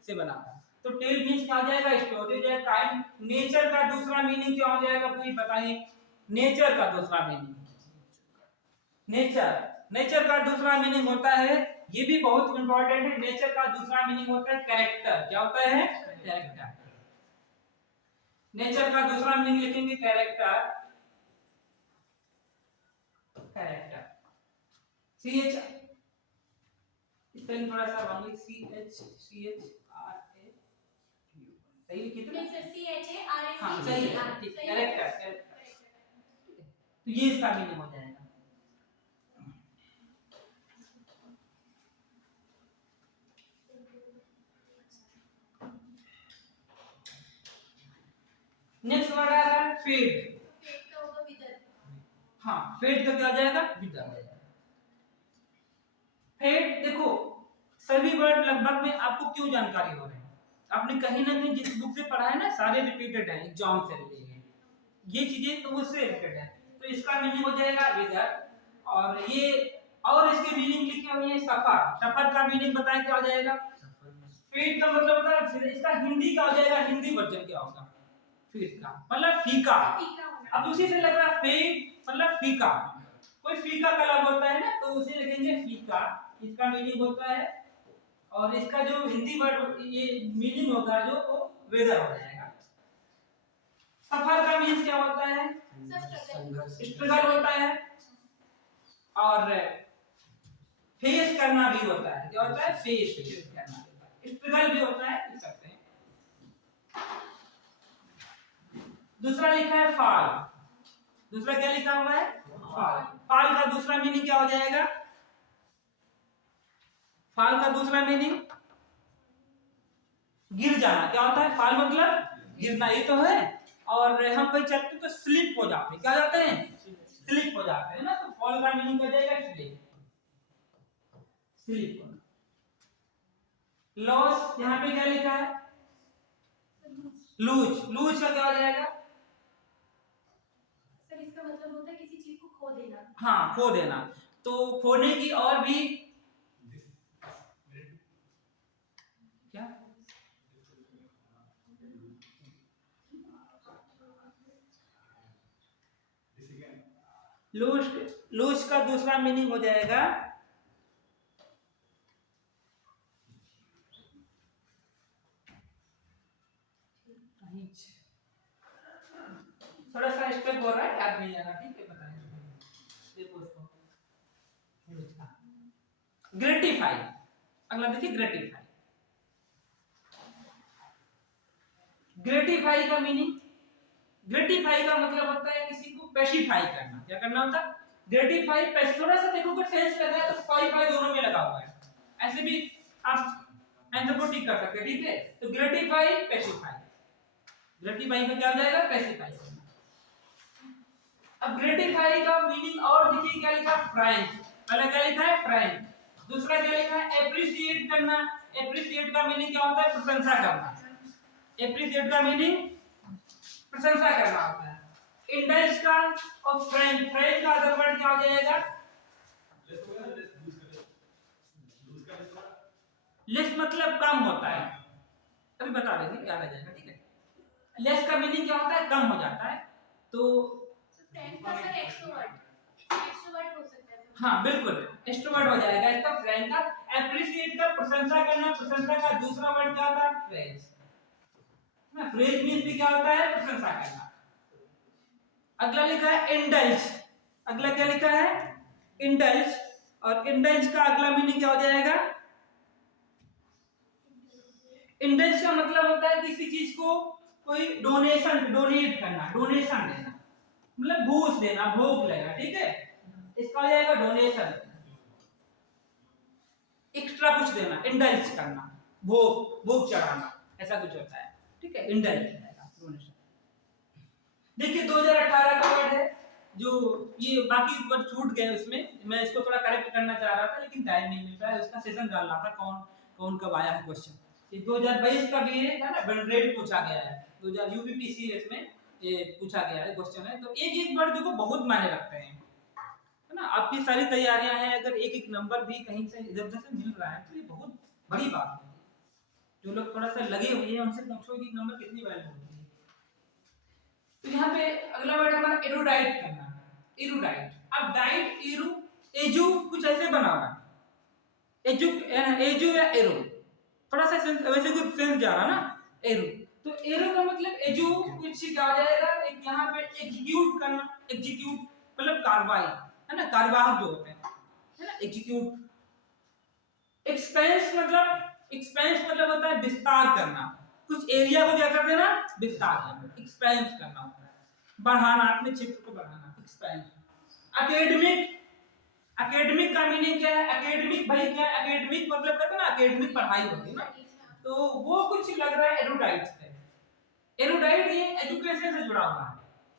से बना है। तो टेल मींस क्या हो जाएगा, स्टोरी जो है काइंड। नेचर का दूसरा मीनिंग क्या हो जाएगा, कोई बताइए, नेचर का दूसरा मीनिंग, नेचर, नेचर का दूसरा मीनिंग होता है, ये भी बहुत इंपॉर्टेंट है, नेचर का दूसरा मीनिंग होता है कैरेक्टर। क्या होता है, कैरेक्टर। नेचर का दूसरा मीनिंग लिखेंगे कैरेक्टर, कैरेक्टर, CH स्पेलिंग थोड़ा सा रॉन्ग है, CHRA, सही लिखी थी ना, नहीं सर, CHARACTER। हाँ सही है, ठीक, कैरेक्टर, तो ये इसका मीनिंग हो जाएगा। नेक्स्ट वर्ड आ रहा है फेड। फेड का होगा विदर। हाँ, फेड का क्या हो जाएगा, विदर हो जाएगा। फेड देखो, सभी वर्ड लगभग में आपको क्यों जानकारी हो रहे हैं, आपने कहीं ना कहीं जिस बुक से पढ़ा है ना, सारे रिपीटेड हैं एग्जाम से रिलेटेड, ये चीजें तो उससे रिलेटेड है। तो इसका मीनिंग हो जाएगा विदर, और ये, और इसके मीनिंग लिखे हुए हैं सफर। सफर का मीनिंग बताएं क्या हो जाएगा, फेड का मतलब होता है, इसका हिंदी क्या हो जाएगा, हिंदी वर्जन क्या होगा, फेड का मतलब फीका। फीका होना। अब उसी से लग रहा है फेड मतलब फीका, कोई फीका कलर होता है ना, तो उसे लिखेंगे फीका, इसका मीनिंग होता है। और इसका जो हिंदी वर्ड ये मीनिंग होगा जो, वो वेदर हो जाएगा। सफर का मीन्स क्या होता है, स्ट्रगल होता है, और फेस करना भी होता है। क्या होता है, फेस करना, स्ट्रगल भी होता है, लिख सकते हैं। दूसरा लिखा है फाल, दूसरा क्या लिखा हुआ है, फाल। फाल का दूसरा मीनिंग क्या हो जाएगा, फाल का दूसरा मीनिंग गिर जाना। क्या होता है, फाल मतलब गिरना, ये तो है। और हम कोई चलते तो स्लिप हो जाते हैं, क्या जाते हैं, स्लिप हो जाते हैं ना, तो फॉल का मीनिंग हो जाएगा स्लिप, स्लिप होना। लॉस, यहाँ पे क्या लिखा है, लूज, लूज का क्या हो जाएगा, सर इसका मतलब होता है किसी चीज को खो देना। हाँ, खो देना। तो खोने की और भी क्या, लूज, लूज का दूसरा मीनिंग हो जाएगा थोड़ा सा स्टेप हो रहा है, याद नहीं आ रहा, ठीक है, बताएं देखो इसको, ग्रेटिफाई। अगला देखिए ग्रेटिफाई, ग्रेटिफाई का मीनिंग, ग्रेटिफाई का मतलब होता है किसी को पेसिफाई करना। क्या करना होता है, ग्रेटिफाई, थोड़ा सा देखो कुछ सेंस लगा है तो फाई फाई दोनों में लगा हुआ है, ऐसे भी आप आंसर को टिक कर सकते हैं, ठीक है। तो ग्रेटिफाई, पेसिफाई, ग्रेटिफाई में क्या हो जाएगा, पेसिफाई करना। अब ग्रेटिफाई का मीनिंग और देखिए क्या लिखा है, फ्रैंक, पहले क्या लिखा है, फ्रैंक, दूसरा क्या लिखा है, एप्रिशिएट करना। एप्रिशिएट का मीनिंग क्या होता है, प्रशंसा करना। एप्रिशिएट का मीनिंग प्रशंसा करना होता है। इंडल्ज का और फ्रैंक, फ्रैंक का अदर वर्ड क्या हो जाएगा, लेस मतलब कम होता है, अभी बता देंगे, याद आ जाएगा, ठीक है। लेस का मीनिंग क्या होता है, कम हो जाता है। तो फ्रेंड का सर एक्सट्रोवर्ट, एक्सट्रोवर्ट हो सकता है। हाँ बिल्कुल, एक्सट्रोवर्ट हो जाएगा इसका फ्रैंक का। एप्रिशिएट का प्रशंसा करना, प्रशंसा का दूसरा वर्ड क्या होता है, प्रेज ना, प्रेज मींस भी क्या होता है, प्रशंसा करना। अगला लिखा है इंडल्ज, अगला क्या लिखा है, इंडल्ज, और इंडल्ज का अगला मीनिंग क्या हो जाएगा? इंडल्ज का मतलब होता है किसी चीज को कोई डोनेट करना, डोनेशन देना, मतलब घूस देना, भोग लेना, ठीक है, इसका हो जाएगा डोनेशन, एक्स्ट्रा कुछ देना, इंडल्ज करना, भोग चढ़ाना, ऐसा कुछ होता है, ठीक है, इंडल्ज डोनेशन। देखिए 2018 का वर्ड है जो ये बाकी वर्ड छूट गए उसमें, मैं इसको थोड़ा करेक्ट करना चाह रहा था लेकिन टाइम नहीं मिल रहा है, उसका सेशन डाल रहा था कौन कौन कब आया है क्वेश्चन। ये 2022 का भी है ना, बनरेट पूछा गया है 2000 यूपीपीसीएस में ये पूछा गया है क्वेश्चन है, तो एक एक वर्ड देखो बहुत मायने रखते हैं, है ना। आपकी सारी तैयारियां हैं, अगर एक एक नंबर भी कहीं से इधर उधर से मिल रहा है तो ये बहुत बड़ी बात है। जो लोग थोड़ा सा लगे हुए हैं उनसे पूछो कि नंबर कितनी वैल्यू होती है। तो यहाँ पे अगला वर्ड हमारा एरोडाइट करना, एरोडाइट। अब डाइट, एरू, एजू कुछ ऐसे बना हुआ है, एजू एजू या एरो, थोड़ा सा सेंस वैसे कुछ सेंस जा रहा ना, एरो। तो एरो का मतलब एजू कुछ क्या हो जाएगा, एक यहाँ पे एग्जीक्यूट करना, एग्जीक्यूट मतलब कार्रवाई, है ना, कार्यवाहक जो होते हैं, है ना, एग्जीक्यूट। एक्सपेंस मतलब होता है विस्तार करना, कुछ एरिया को क्या कर देना, विस्तार करना, एक्सपेंस करना होता है, बढ़ाना, अपने क्षेत्र को बढ़ाना, एक्सपेंस। एकेडमिक, एकेडमिक का मीनिंग क्या है, एकेडमिक भाई क्या है, एकेडमिक मतलब कहते हैं ना एकेडमिक पढ़ाई होती है ना, तो वो कुछ लग रहा है एरोडाइट से। एरोडाइट ये एजुकेशन से जुड़ा हुआ है,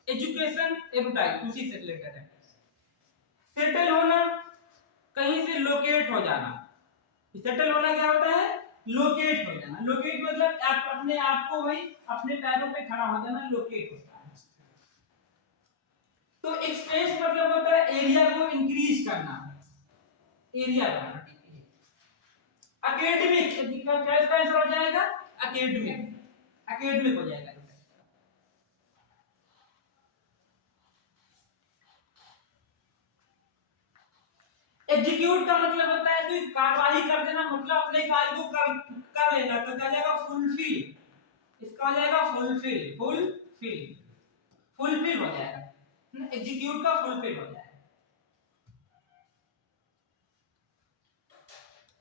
एजुकेशन एरोडाइट उसी से रिलेटेड है। सेटल होना, कहीं से लोकेट हो जाना, सेटल होना क्या होता है, लोकेट हो जाना, लोकेट मतलब आप अपने आप को भाई अपने पैरों पे खड़ा हो जाना, लोकेट होता है। तो एक्सपेंस मतलब होता है एरिया को इंक्रीज करना, एरिया बढ़ाना, ठीक है। एकेडमिक क्या इसका आंसर हो जाएगा, एकेडमिक, एकेडमिक हो जाएगा। एग्जीक्यूट का मतलब होता है कि कार्यवाही कर देना, मतलब अपने कार्य को कर लेना, तो क्या जाएगा फुलफिल, इसका हो जाएगा फुलफिल, फुलफिल, फुलफिल हो जाएगा, एग्जीक्यूट का फुलफिल हो जाएगा।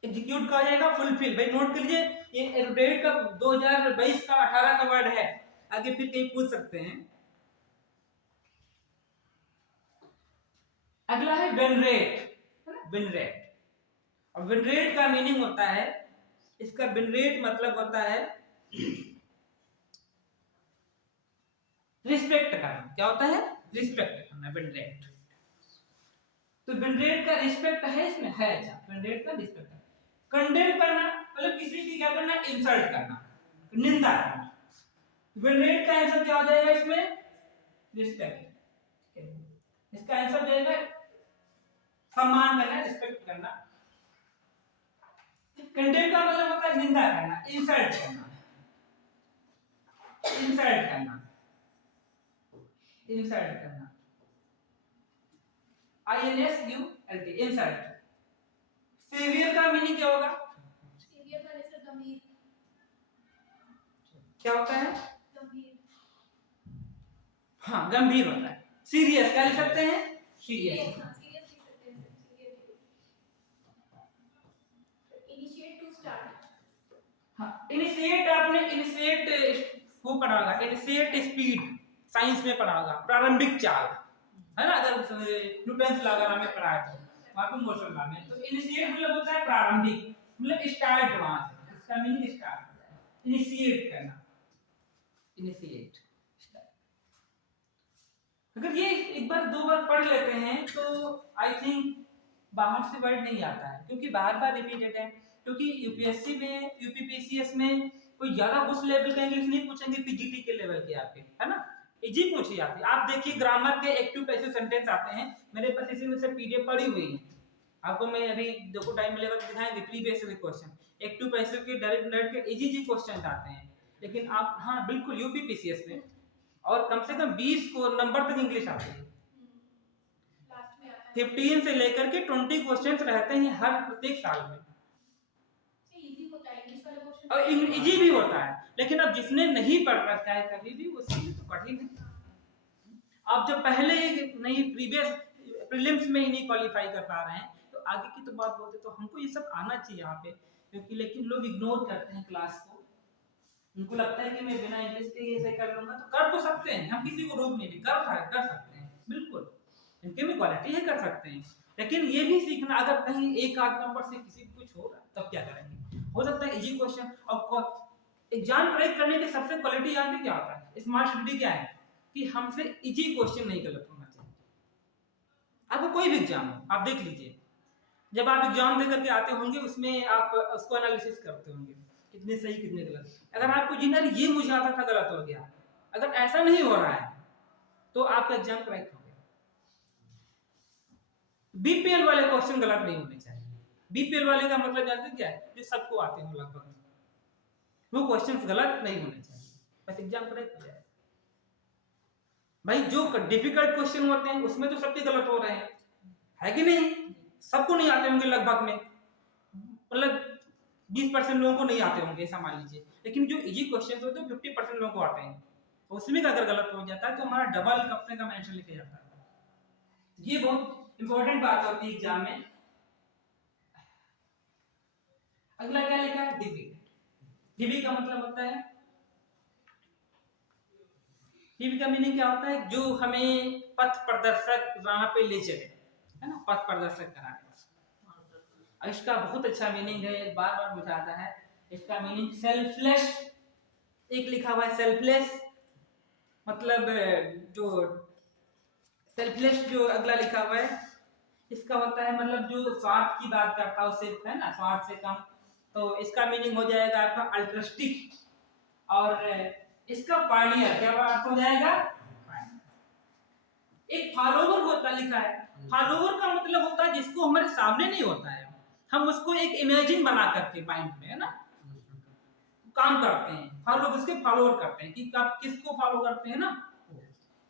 एग्जीक्यूट का हो जाएगा फुलफिल, भाई नोट कर लीजिए, ये एरोडेट का 2022 का 18 का वर्ड है, आगे फिर कहीं पूछ सकते हैं। अगला है वेनरेट, विनरेट। और विनरेट का मीनिंग होता है, इसका विनरेट मतलब होता है रिस्पेक्ट करना, क्या होता है, रिस्पेक्ट करना, विनरेट। तो विनरेट का रिस्पेक्ट है इसमें, है, अच्छा विनरेट का रिस्पेक्ट। कंडेम करना मतलब किसी की क्या करना, इंसल्ट करना, निंदा करना। विनरेट का आंसर क्या हो जाएगा इसमें, रिस्पेक्ट, इसका आंसर हो जाएगा सम्मान करना, रिस्पेक्ट करना। कंडेम का मतलब होता है निंदा करना, इंसल्ट करना, इंसल्ट करना, इंसल्ट करना, INSULT, इंसल्ट। सेवियर का मीनिंग क्या होगा, सीरियर का आंसर गंभीर, क्या होता है, गंभीर, हाँ गंभीर होता है। सीरियस क्या लिख सकते हैं, सीरियस, सीरियस लिख सकते हैं, सीरियस। इनिशिएट टू स्टार्ट, हाँ इनिशिएट, आपने इनिशिएट वो पढ़ा होगा, इनिशिएट स्पीड साइंस में पढ़ा होगा, प्रारंभिक चाल, है ना, अगर न्यूटन लॉ अगर हमें पढ़ा है तो वहां पे मोशन लॉ में, तो इनिशिएट मतलब होता है प्रारंभिक, मतलब स्टार्ट, वहां से इसका मीनिंग स्टार्ट, इनिशिएट करना, इनिशिएट। अगर ये एक बार दो बार पढ़ लेते हैं तो आई थिंक बाहर से वर्ड नहीं आता है, क्योंकि बार बार रिपीटेड है, क्योंकि यूपीएससी में, यूपीपीसीएस में कोई ज्यादा उस लेवल का इंग्लिश नहीं पूछेंगे, पीजीटी के लेवल के आपके, है ना, इजी पूछी जाती है। आप देखिए ग्रामर के एक्टिव पैसिव सेंटेंस आते हैं, मेरे पास इसी में से पीडीएफ पड़ी हुई है, आपको मैं अभी देखो टाइम मिलेगा तो दिखाएंगे, प्रीवियस क्वेश्चन, एक्टिव पैसिव के डायरेक्ट के इजी क्वेश्चन आते हैं, लेकिन आप हाँ बिल्कुल यूपीपीसीएस में, और कम से कम 20 को नंबर तक इंग्लिश आती है, लास्ट में आता है, 15 से लेकर के 20 क्वेश्चंस रहते हैं हर प्रत्येक साल में, इजी होता है इंग्लिश वाला क्वेश्चन, और इजी भी होता है, लेकिन अब जिसने नहीं पढ़ रखा है कभी भी उसके लिए तो कठिन है। आप जब पहले नहीं प्रीवियस प्रीलिम्स में ही नहीं क्वालिफाई कर पा रहे हैं, तो आगे की तो बात बोलते तो हमको ये सब आना चाहिए यहाँ पे, क्योंकि लेकिन लोग इग्नोर करते हैं क्लास को। उनको लगता है कि मैं बिना इंटरेस्ट के ये सही कर लूंगा, तो कर तो सकते हैं, हम किसी को रोक नहीं रहे, कर सकते हैं बिल्कुल, इनके में क्वालिटी है, कर सकते हैं। लेकिन ये भी सीखना, अगर कहीं एक आध नंबर से किसी को कुछ होगा तब क्या करेंगे? हो सकता है इजी क्वेश्चन, और एग्जाम क्रैक करने की सबसे क्वालिटी जानते क्या होता है, स्मार्ट स्टडी क्या है, कि हमसे इजी क्वेश्चन नहीं गलत होना चाहिए। आपको कोई भी एग्जाम हो, आप देख लीजिए, जब आप एग्जाम दे करके आते होंगे उसमें आप उसको एनालिसिस करते होंगे कितने सही कितने गलत। अगर आपको इंजीनियर ये मुझे आता था गलत हो गया, अगर ऐसा नहीं हो रहा है तो आपका एग्जाम क्रैक हो गया। बीपीएल वाले क्वेश्चन गलत नहीं होने चाहिए। बीपीएल वाले का मतलब जानते क्या है, जो सबको आते हैं लगभग, वो क्वेश्चंस गलत नहीं होने चाहिए, बस एग्जाम क्रैक हो जाए। भाई जो डिफिकल्ट क्वेश्चन होते हैं उसमें तो सबके गलत हो रहे हैं, है कि नहीं? सबको नहीं आते होंगे लगभग में, मतलब 20% लोगों को नहीं आते होंगे ऐसा मान लीजिए, लेकिन जो इजी क्वेश्चन होते हैं 50% लोगों को आते हैं, तो उसमें अगर गलत हो जाता है तो हमारा डबल कम से कम आंसर लिखे जाता है। ये बहुत इंपॉर्टेंट बात होती है एग्जाम में। अगला क्या लिखा है, डीबी। डीबी का मतलब होता है, डीबी का मीनिंग क्या होता है, जो हमें पथ प्रदर्शक राह पे ले चले, है ना, पथ प्रदर्शक कराने। इसका बहुत अच्छा मीनिंग है, बार बार बुझाता है। इसका मीनिंग सेल्फलेस, एक लिखा हुआ है सेल्फलेस, मतलब जो सेल्फलेस जो अगला लिखा हुआ है इसका होता है मतलब जो स्वार्थ की बात करता हो सिर्फ, है ना, स्वार्थ से कम, तो इसका मीनिंग हो जाएगा आपका अल्ट्रस्टिक। और इसका पायनियर क्या अर्थ हो जाएगा, एक फॉलोवर होता लिखा है। फॉलोवर का मतलब होता है जिसको हमारे सामने नहीं होता है, हम उसको एक इमेजिन बना करके माइंड में, है ना, काम करते हैं। फॉलो उसके फॉलोअर करते हैं कि आप किसको फॉलो करते हैं ना,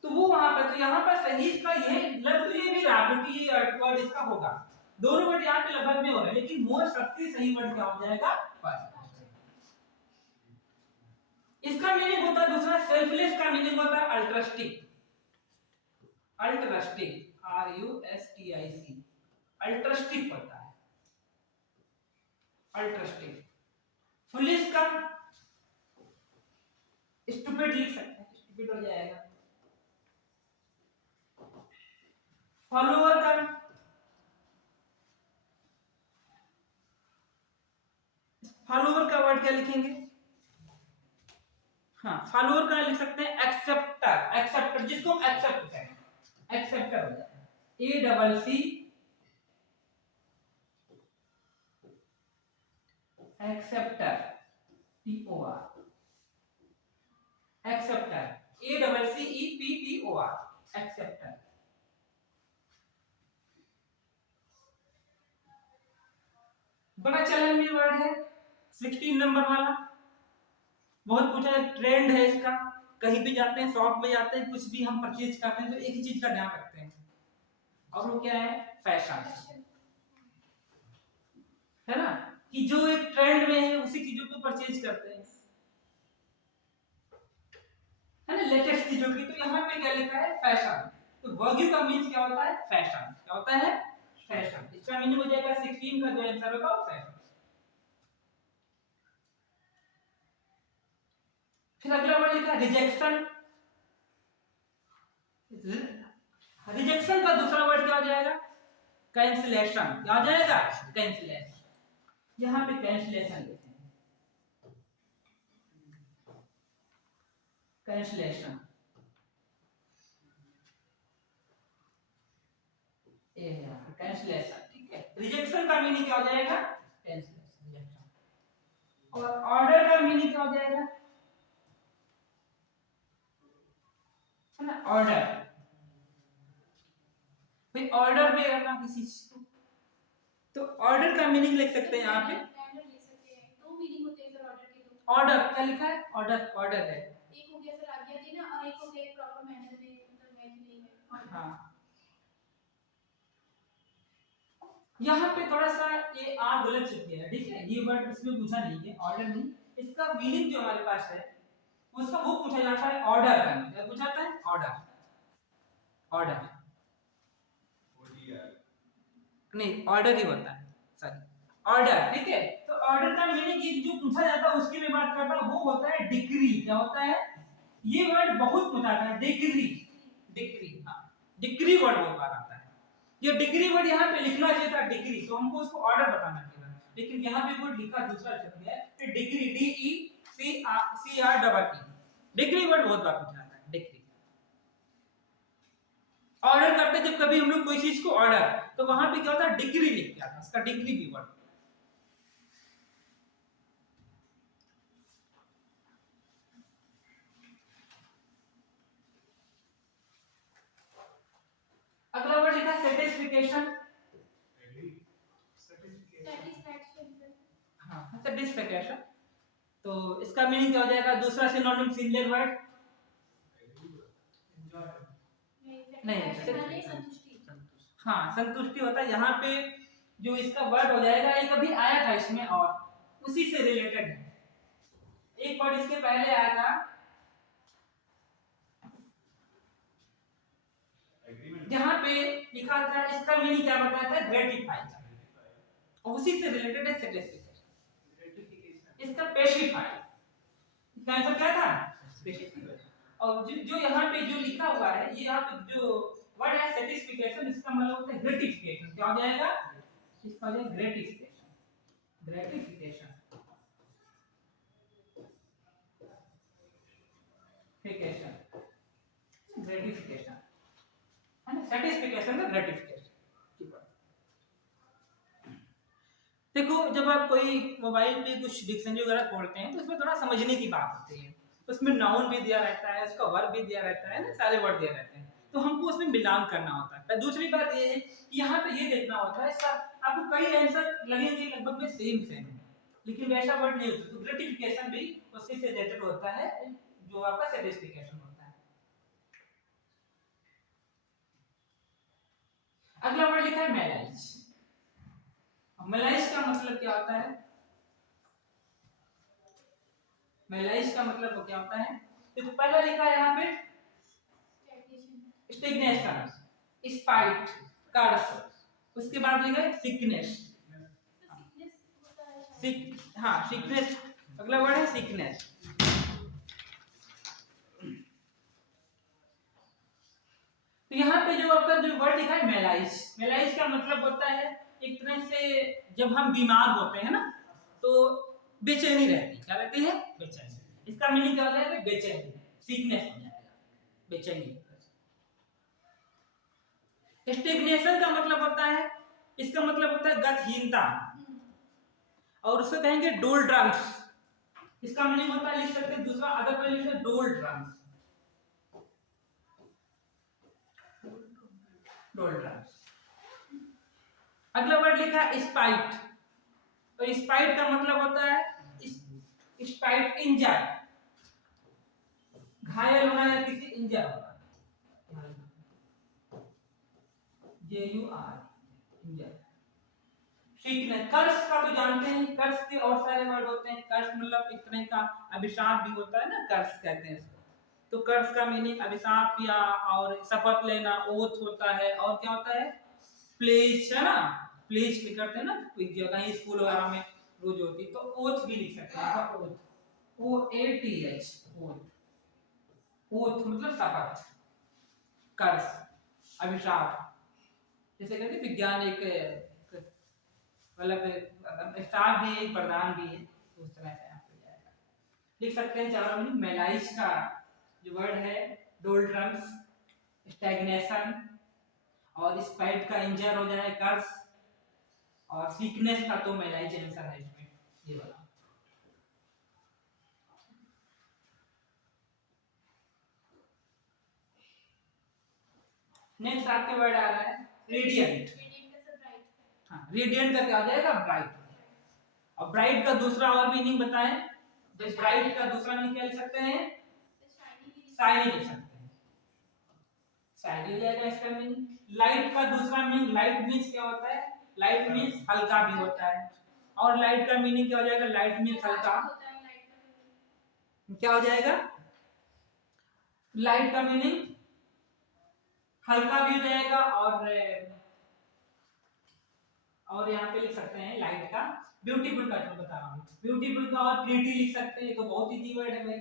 तो वो वहां पे, तो यहाँ पर सही इसका ये लग तो ये भी रहा क्योंकि ये वर्ड इसका होगा, दोनों वर्ड यहाँ पे लगभग में हो रहे हैं, लेकिन मोर सबसे सही वर्ड क्या हो जाएगा, इसका मीनिंग होता है दूसरा सेल्फलेस का मीनिंग होता है अल्ट्रस्टिक। अल्ट्रस्टिक RUSTIC, अल्ट्रस्टिक होता है अल्ट्रस्टिक। फुलिश का स्टूपिड लिख सकते हैं, स्टूपिड हो जाएगा। फॉलोअर का वर्ड क्या लिखेंगे, हाँ फॉलोअर का लिख सकते हैं एक्सेप्टर। एक्सेप्टर जिसको हम एक्सेप्ट करें, एक्सेप्टर हो जाएगा ACC acceptor TOR, acceptor ACCEPTOR acceptor. बड़ा चलन में वर्ड है, 16 नंबर वाला, बहुत पूछा है, ट्रेंड है इसका, कहीं भी जाते हैं, शॉप में जाते हैं, कुछ भी हम परचेज करते हैं तो एक ही चीज का ध्यान रखते हैं, और वो क्या है, फैशन, है ना, कि जो एक ट्रेंड में है उसी चीजों को परचेज करते हैं, है ना, लेटेस्ट चीजों की। तो यहाँ पे क्या लिखा है, फैशन। तो वर्ग्यू का मीन्स क्या होता है, फैशन, क्या होता है, फैशन। इसका मीनिंग हो जाएगा 16 का जो आंसर होगा फैशन। फिर अगला वर्ड लिखा है रिजेक्शन। रिजेक्शन का दूसरा वर्ड क्या हो जाएगा, कैंसिलेशन। क्या हो जाएगा, कैंसिलेशन। यहां पे कैंसिलेशन लिखते हैं, कैंसिलेशन, कैंसिलेशन, ठीक है। रिजेक्शन का मीनिंग क्या हो जाएगा, कैंसिलेशन, रिजेक्शन। और ऑर्डर का मीनिंग क्या हो जाएगा, है ना, ऑर्डर। भाई ऑर्डर में करना किसी चीज को, तो ऑर्डर का मीनिंग लिख सकते हैं यहाँ पे, दो मीनिंग होते हैं सर ऑर्डर के, तो ऑर्डर क्या लिखा है, ऑर्डर, ऑर्डर है, एक हो गया सर आज्ञा देना और एक हो गया प्रॉपर मैनर में, मतलब मैच नहीं है। हाँ यहाँ पे थोड़ा सा ये आप गलत चुके हैं, ठीक है, ये वर्ड इसमें पूछा नहीं है, ऑर्डर नहीं, इसका मीनिंग जो हमारे पास है उसका वो पूछा जाता है ऑर्डर का, क्या पूछा जाता है, ऑर्डर, ऑर्डर नहीं ऑर्डर ही होता है, सॉरी ऑर्डर, ठीक है। तो ऑर्डर का मीनिंग एक जो पूछा जाता है उसकी मैं बात करता हूँ, वो होता है डिग्री। क्या होता है? ये वर्ड बहुत पूछा जाता है, डिग्री। डिग्री, हाँ डिग्री वर्ड बहुत बार आता है। ये डिग्री वर्ड यहाँ पे लिखना चाहिए था डिग्री, तो हमको उसको ऑर्डर बताना चाहिए, लेकिन यहाँ पे वर्ड लिखा दूसरा शब्द है, तो degree D E C R double E, degree word बहुत बार पूछा जाता है, डिग्री। ऑर्डर करते जब कभी हम लोग कोई चीज को ऑर्डर, तो वहां पे क्या होता है? डिग्री लिख के आता है, इसका डिग्री भी वर्ड। अगला वर्ड लिखा सेटिस्फिकेशन। हाँ सेटिस्फिकेशन, तो इसका मीनिंग क्या हो जाएगा? दूसरा सिनोनिम सिमिलर वर्ड नहीं, हाँ संतुष्टि होता है। यहाँ पे जो इसका वर्ड हो जाएगा, एक अभी आया था इसमें और उसी से रिलेटेड है, एक वर्ड इसके पहले आया था, जहाँ पे लिखा था, इसका मीनिंग क्या बताया था? ग्रेटिफाई, और उसी से रिलेटेड है सेटिस्फिकेशन। इसका पेसिफाई, इसका आंसर क्या था? पेसिफाई। और जो यहाँ पे जो लिखा हुआ है, ये यहाँ पे जो वर्ड है सेटिस्फिकेशन, इसका मतलब होता है ग्रेटिफिकेशन। क्या हो जाएगा? इसका हो जाएगा ग्रेटिफिकेशन, ग्रेटिफिकेशन, ग्रेटिफिकेशन है ना, सेटिस्फिकेशन का ग्रेटिफिकेशन। देखो जब आप कोई मोबाइल पे कुछ डिक्शनरी वगैरह खोलते हैं, तो उसमें थोड़ा समझने की बात होती है, उसमें नाउन भी दिया रहता है, उसका वर्ब भी दिया रहता है ना, सारे वर्ड दिए रहते हैं, तो हमको उसमें मिलान करना होता है। दूसरी बात ये है कि यहाँ पे ये देखना होता है, आपको कई आंसर लगेंगे लगभग में सेम सेम है, लेकिन वैसा वर्ड नहीं होता। तो ग्रेटिफिकेशन भी उसी से रिलेटेड होता है जो आपका सेटिस्फिकेशन होता है। अगला वर्ड लिखा है मैलाइज। मैलाइज का मतलब क्या होता है? मैलाइज का मतलब वो क्या होता है? तो पहला लिखा है यहाँ पे स्टेग्नेशन, स्पाइट, कर्स, उसके बाद लिखा है सिकनेस। हाँ सिकनेस, अगला वर्ड है सिकनेस। तो यहाँ पे जो आपका जो वर्ड लिखा है मैलाइज, मैलाइज का मतलब होता है एक तरह से जब हम बीमार होते हैं ना, तो बेचैनी रहती, क्या रहती है? बेचैनी। इसका मीनिंग क्या होता है? बेचैनी, सीकनेस हो जाएगा, बेचैनी। स्टेग्नेशन का मतलब होता है, इसका मतलब होता है गतिहीनता, और उसको कहेंगे डोल्ड्रम्स। इसका मीनिंग होता है, लिख सकते हैं दूसरा अदर पे लिख सकते हैं डोल्ड्रम्स, डोल्ड्रम्स। अगला वर्ड लिखा है स्पाइट, तो स्पाइट का मतलब होता है स्पाइट, इंजर, घायल होना या किसी इंजर होना, JUR, इंजर। सिकनेस, कर्स का तो जानते हैं, कर्स के और सारे वर्ड होते हैं। कर्स मतलब एक तरह का अभिशाप भी होता है ना, कर्स कहते हैं इसको। तो कर्स का मीनिंग अभिशाप या और शपथ लेना, ओथ होता है, और क्या होता है? प्लेज, है ना, प्लेज भी करते हैं ना, कोई जगह स्कूल वगैरह में रोज होती, तो ओथ भी लिख सकते हैं, ओथ, OATH, ओथ, ओथ मतलब शपथ, कर्स, अभिशाप। जैसे कहते हैं विज्ञान एक मतलब स्टार भी है, प्रधान भी है, तो उस तरह से आप हो जाएगा। लिख सकते हैं चारों में। मैलाइज का जो वर्ड है डोल्ड्रम्स, स्टैग्नेशन, और स्पाइट का इंजर हो जाए कर्स, और सीकनेस का तो मैलाइज आंसर है इसमें, ये वाला। नेक्स्ट आपके वर्ड आ रहा है रेडियंट। हाँ रेडियंट का क्या हो जाएगा? ब्राइट। और ब्राइट का दूसरा और मीनिंग बताएं, तो ब्राइट का दूसरा मीनिंग क्या लिख सकते हैं? शाइनी लिख सकते हैं, शाइनी हो जाएगा इसका मीनिंग। लाइट का दूसरा मीनिंग, लाइट मींस क्या होता है? लाइट मींस हल्का भी होता है, और लाइट का मीनिंग क्या हो जाएगा? लाइट मींस हल्का, क्या हो जाएगा? लाइट का मीनिंग हल्का भी हो जाएगा, और और यहाँ पे लिख सकते हैं लाइट का। ब्यूटीफुल का जो बता रहा हूँ, ब्यूटीफुल का और प्रीटी लिख सकते हैं, ये तो बहुत इजी वर्ड है भाई,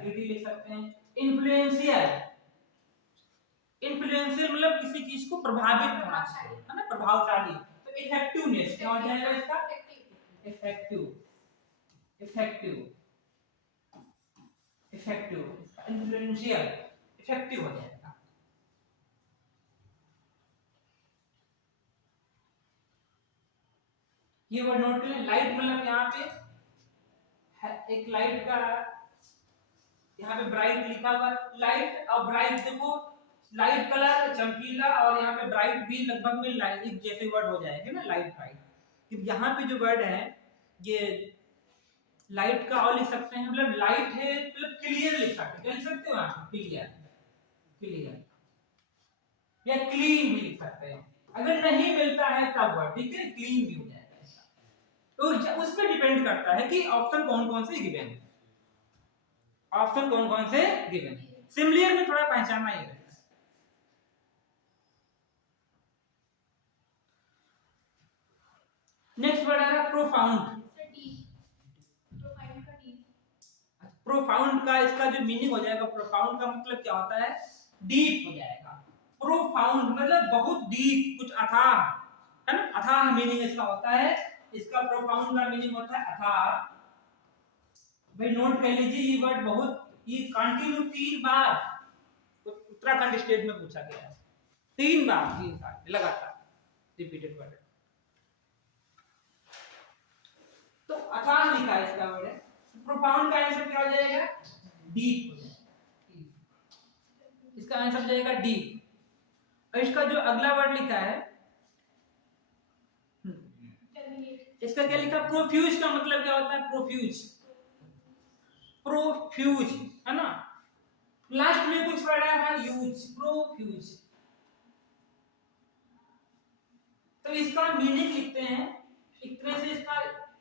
प्रीटी लिख सकते हैं। इन्फ्लुएंशियल, इन्फ्लुएंशियल मतलब किसी चीज को प्रभावित होना चाहिए, है ना, प्रभावशाली। तो इफेक्टिवनेस क्या हो जाएगा इसका, effective, effective, effective, influential effective हो जाएगा। ये वर्ड नोट कर लें। लाइट मतलब यहाँ पे एक लाइट का, यहाँ पे ब्राइट लिखा हुआ, लाइट और ब्राइट देखो, लाइट कलर चमकीला और यहाँ पे ब्राइट भी लगभग में लाइट एक जैसे वर्ड हो जाएंगे ना, लाइट ब्राइट। फिर यहाँ पे जो वर्ड है ये लाइट का और लिख सकते हैं, मतलब लाइट है मतलब क्लियर लिख सकते हैं, क्या लिख सकते हो आप, क्लियर, क्लियर या क्लीन भी लिख सकते हैं। अगर नहीं मिलता है तब वर्ड, ठीक है, क्लीन भी हो जाएगा इसका। तो उस पर डिपेंड करता है कि ऑप्शन कौन कौन से गिवन है, ऑप्शन कौन कौन से गिवन है। सिमिलियर में थोड़ा पहचानना ही है। नेक्स्ट वर्ड है प्रोफाउंड। प्रोफाउंड का इसका जो मीनिंग हो जाएगा, प्रोफाउंड का मतलब क्या होता है, डीप हो जाएगा। प्रोफाउंड मतलब बहुत डीप, कुछ अथाह, है ना, अथाह मीनिंग इसका होता है। इसका प्रोफाउंड का मीनिंग होता है अथाह। भाई नोट कर लीजिए ये वर्ड बहुत, ये कंटिन्यू 3 बार उत्तराखंड स्टेट में पूछा गया है, 3 बार लगातार रिपीटेड वर्ड। तो अथाह लिखा है इसका वर्ड है। प्रोफाउंड का आंसर क्या हो जाएगा, डीप हो जाएगा, इसका आंसर हो जाएगा डीप। और इसका जो अगला वर्ड लिखा है इसका क्या लिखा, प्रोफ्यूज का मतलब क्या होता है, प्रोफ्यूज, प्रोफ्यूज, है ना, लास्ट में कुछ वर्ड है यूज, प्रोफ्यूज। तो इसका मीनिंग लिखते हैं एक तरह से, इसका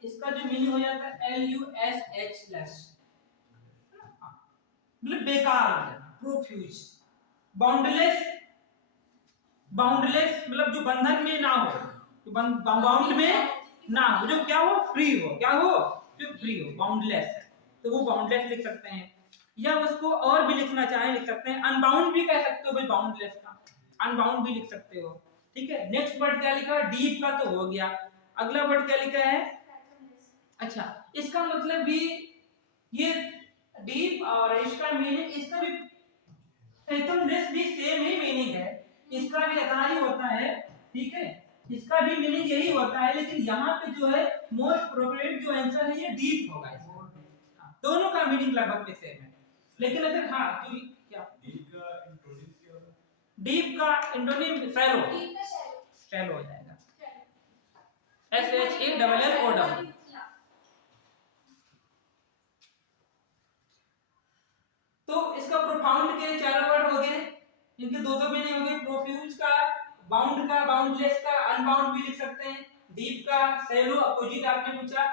इसका जो मीनिंग हो जाता है LUSH लेस, मतलब बेकार हो जाना, प्रोफ्यूज। बाउंडलेस, बाउंडलेस मतलब जो बंधन में ना हो, जो बाउंड में ना हो, जो क्या हो, फ्री हो, क्या हो, जो फ्री हो, बाउंडलेस। तो वो बाउंडलेस लिख सकते हैं, या उसको और भी लिखना चाहे लिख सकते हैं, अनबाउंड भी कह सकते हो भाई, बाउंडलेस का अनबाउंड भी लिख सकते हो, ठीक है। नेक्स्ट वर्ड क्या लिखा है, डीप का तो हो गया। अगला वर्ड क्या लिखा है, अच्छा इसका मतलब भी ये डीप और इसका मीनिंग, इसका भी फैथमलेस भी सेम ही मीनिंग है, इसका भी अथाह ही होता है, ठीक है, इसका भी मीनिंग यही होता है। लेकिन यहाँ पे जो है मोस्ट प्रोबेबल जो आंसर है ये डीप होगा, दोनों का मीनिंग लगभग में सेम है। लेकिन अगर हाँ जो क्या डीप का एंटोनिम शैलो, शैलो हो जाएगा, SHALLO। तो इसका प्रोफाउंड के 4 वर्ड हो गए, इनके दो मीनिंग हो गए। प्रोफ्यूज का, बाउंड का, बाउंडलेस का, अनबाउंड भी लिख सकते हैं। डीप का, शैलो अपोजिट आपने पूछा,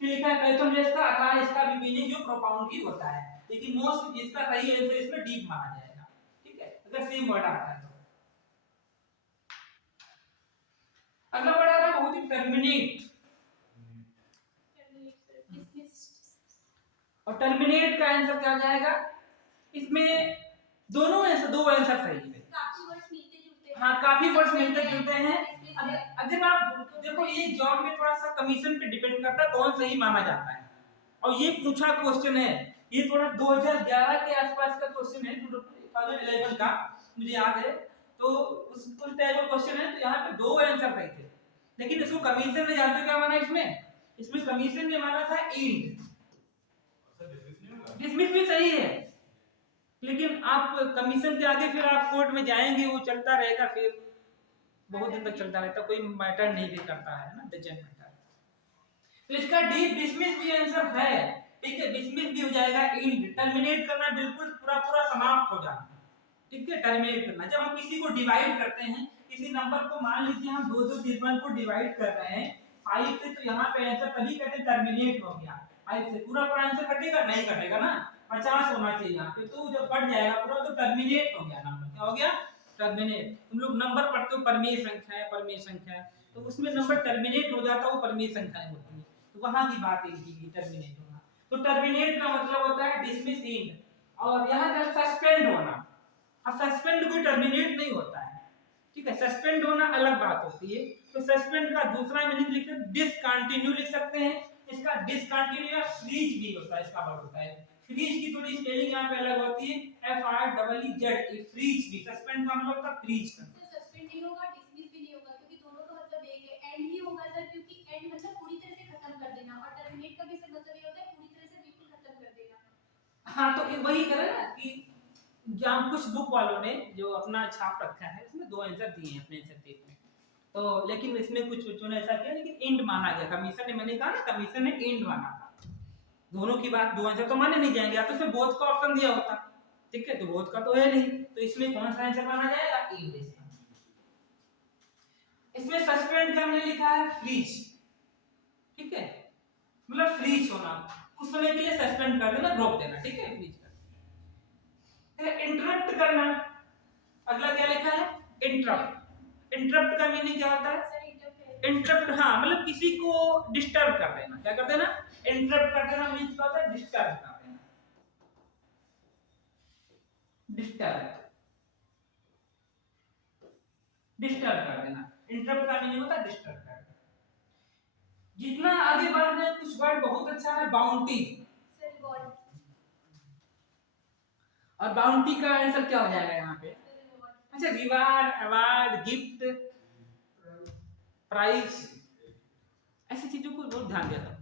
फिर लिखा है फैथमलेस का, अथाह इसका भी मीनिंग जो प्रोफाउंड ही होता है। लेकिन मोस्ट जिसका सही आंसर इसमें डीप माना जाएगा, ठीक है, अगर सेम वर्ड आता है तो। अगला वर्ड आ रहा है बहुत ही टर्मिनेट, और टर्मिनेट का आंसर क्या हो जाएगा, इसमें दोनों आंसर, दो आंसर सही है, काफी वर्ड्स मिलते जुलते हैं, हाँ काफी वर्ड्स मिलते जुलते हैं। अगर आप देखो ये जॉब में थोड़ा सा कमीशन पे डिपेंड करता है कौन सही माना जाता है। और ये पूछा क्वेश्चन है, ये थोड़ा 2011 के आसपास का क्वेश्चन है, 2011 का मुझे याद है। तो उस टाइप का क्वेश्चन है, तो यहाँ पे दो आंसर सही थे। लेकिन इसको कमीशन में जानते हो क्या माना इसमें कमीशन ने माना था इंड, डिसमिस भी सही है, लेकिन आप कमीशन के आगे फिर आप कोर्ट में जाएंगे, वो चलता रहेगा, फिर बहुत दिन तक चलता रहता, कोई मैटर नहीं भी करता है ना, डजंट मैटर। तो इसका डीप डिसमिस भी आंसर है, ठीक है, डिसमिस भी हो जाएगा। इंड टर्मिनेट करना, बिल्कुल पूरा पूरा समाप्त हो जाना, ठीक है, टर्मिनेट करना। जब हम किसी को डिवाइड करते हैं, किसी नंबर को मान लीजिए हम 2 2 3 को डिवाइड कर रहे हैं 5 से, तो यहाँ पे आंसर तभी कहते हैं टर्मिनेट हो गया। 5 से पूरा पूरा आंसर कटेगा, नहीं कटेगा ना, 50 होना चाहिए यहाँ पे, तो जब कट जाएगा पूरा तो टर्मिनेट हो गया नंबर, क्या हो गया, टर्मिनेट। तुम लोग नंबर पढ़ते हो, परमेय संख्या है, परमेय संख्या है, तो उसमें नंबर टर्मिनेट हो जाता है, वो परमीय संख्याएं होती है, तो वहां की बात की टर्मिनेट होना। तो टर्मिनेट का मतलब होता है डिसमिस एंड, और यहाँ पर सस्पेंड होना। अब सस्पेंड कोई टर्मिनेट नहीं होता है, ठीक है, सस्पेंड होना अलग बात होती है। तो सस्पेंड का दूसरा मीनिंग लिख सकते, डिसकंटिन्यू लिख सकते हैं। इसका डिसकंटिन्यू या फ्रीज भी होता है, इसका वर्ड होता है। फ्रीज की थोड़ी स्पेलिंग यहाँ पे अलग होती है, FREEZ, फ्रीज भी, सस्पेंड का मतलब होता है फ्रीज का। सस्पेंड नहीं होगा, डिसमिस भी नहीं होगा, क्योंकि दोनों का मतलब एक है, एंड ही होगा सर, क्योंकि एंड मतलब पूरी तरह से खत्म कर देना, और टर्मिनेट का भी सर मतलब ये होता है पूरी तरह से बिल्कुल खत्म कर देना। हाँ, तो ये वही करे ना कि जहाँ कुछ बुक वालों ने जो अपना छाप रखा है उसमें 2 आंसर दिए हैं अपने आंसर शीट में, तो लेकिन इसमें कुछ बच्चों ने ऐसा किया, लेकिन एंड माना गया, कमीशन ने, मैंने कहा ना कमीशन ने एंड माना था। दोनों की बात, 2 आंसर तो माने नहीं जाएंगे, या तो इसमें बोथ का ऑप्शन दिया होता, ठीक है, तो बोथ का तो है नहीं, तो इसमें कौन सा आंसर माना जाएगा, एंड। इसमें सस्पेंड का हमने लिखा है फ्रीज, ठीक है, मतलब फ्रीज होना, कुछ समय के लिए सस्पेंड कर देना, रोक देना, ठीक है, फ्रीज कर। इंटरप्ट करना, अगला क्या लिखा है, इंटरप्ट। इंटरप्ट का मीनिंग क्या होता है, सर इंटरफेयर, इंटरप्ट, हाँ, मतलब किसी को डिस्टर्ब कर देना, क्या कर देना, इंटरप्ट कर देना, मींस क्या होता है, डिस्टर्ब कर देना, डिस्टर्ब, डिस्टर्ब कर देना, इंटरप्ट का मीनिंग होता है डिस्टर्ब कर देना। जितना आगे बढ़ रहे हैं, कुछ वर्ड बहुत अच्छा है, बाउंटी, सर रिवॉर्ड, और बाउंटी का आंसर क्या हो जाएगा यहाँ पे, सर रिवॉर्ड, अच्छा, रिवार्ड, अवार्ड, गिफ्ट, प्राइज, ऐसी चीजों को बहुत ध्यान देता हूँ।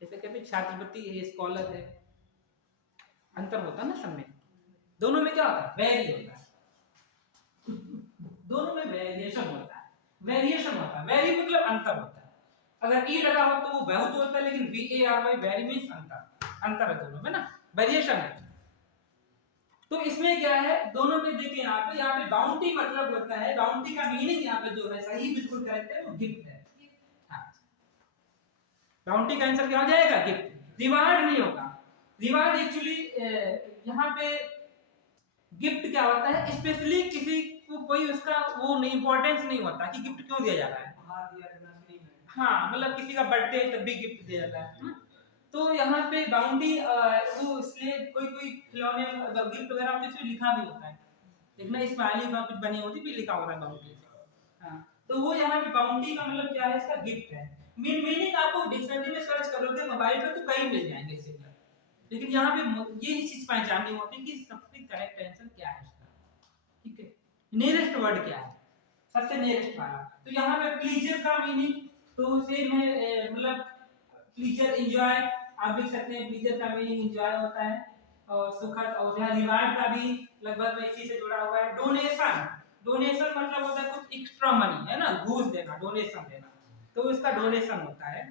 जैसे कहते हैं छात्रवृत्ति है, स्कॉलर है, अंतर होता है ना सब में, दोनों में क्या होता है, वेरी होता है, दोनों में वेरिएशन होता है, वेरिएशन होता है, वेरी मतलब अंतर होता है। अगर ई लगा हो तो वो बहुत होता है, लेकिन VARY वेरी मींस अंतर, अंतर है दोनों में ना, वेरिएशन है। तो इसमें क्या है, दोनों में देखिए यहाँ पे बाउंटी मतलब होता है, बाउंटी का मीनिंग यहाँ पे जो है सही बिल्कुल करेक्ट है, वो गिफ्ट है। हाँ, बाउंटी का आंसर क्या हो जाएगा, गिफ्ट। रिवार्ड नहीं होगा, रिवार्ड एक्चुअली यहाँ पे गिफ्ट क्या होता है, स्पेशली किसी को कोई उसका वो नहीं, इंपॉर्टेंस नहीं होता कि गिफ्ट क्यों दिया जा रहा है, हाँ, मतलब किसी का बर्थडे है तब भी गिफ्ट दिया जाता है ना? तो यहाँ पे बाउंटी वो इसलिए कोई कोई खिलौने गिफ्ट वगैरह पे इसमें लिखा भी होता है, देखना स्माइली का कुछ बनी होती भी लिखा होता है बाउंटी, हाँ, तो वो यहाँ पे बाउंटी का मतलब क्या है, इसका गिफ्ट है। मीनिंग आपको डिक्शनरी में सर्च करोगे मोबाइल पे तो कहीं मिल जाएंगे सिमिलर, लेकिन यहाँ पे ये चीज पहचाननी होती है कि सबसे करेक्ट आंसर क्या है इसका, ठीक है, नियरेस्ट वर्ड क्या है, सबसे नियरेस्ट वाला। तो यहाँ पे प्लीजर का मीनिंग तो सेम है, मतलब प्लीजर एंजॉय, आप देख सकते हैं प्लीजर का मीनिंग एंजॉय होता है, और सुखद, और यहाँ रिवार्ड का भी लगभग में इसी से जुड़ा हुआ है। डोनेशन, डोनेशन मतलब होता है कुछ एक्स्ट्रा मनी, है ना, घूस देना, डोनेशन देना, तो इसका डोनेशन होता है।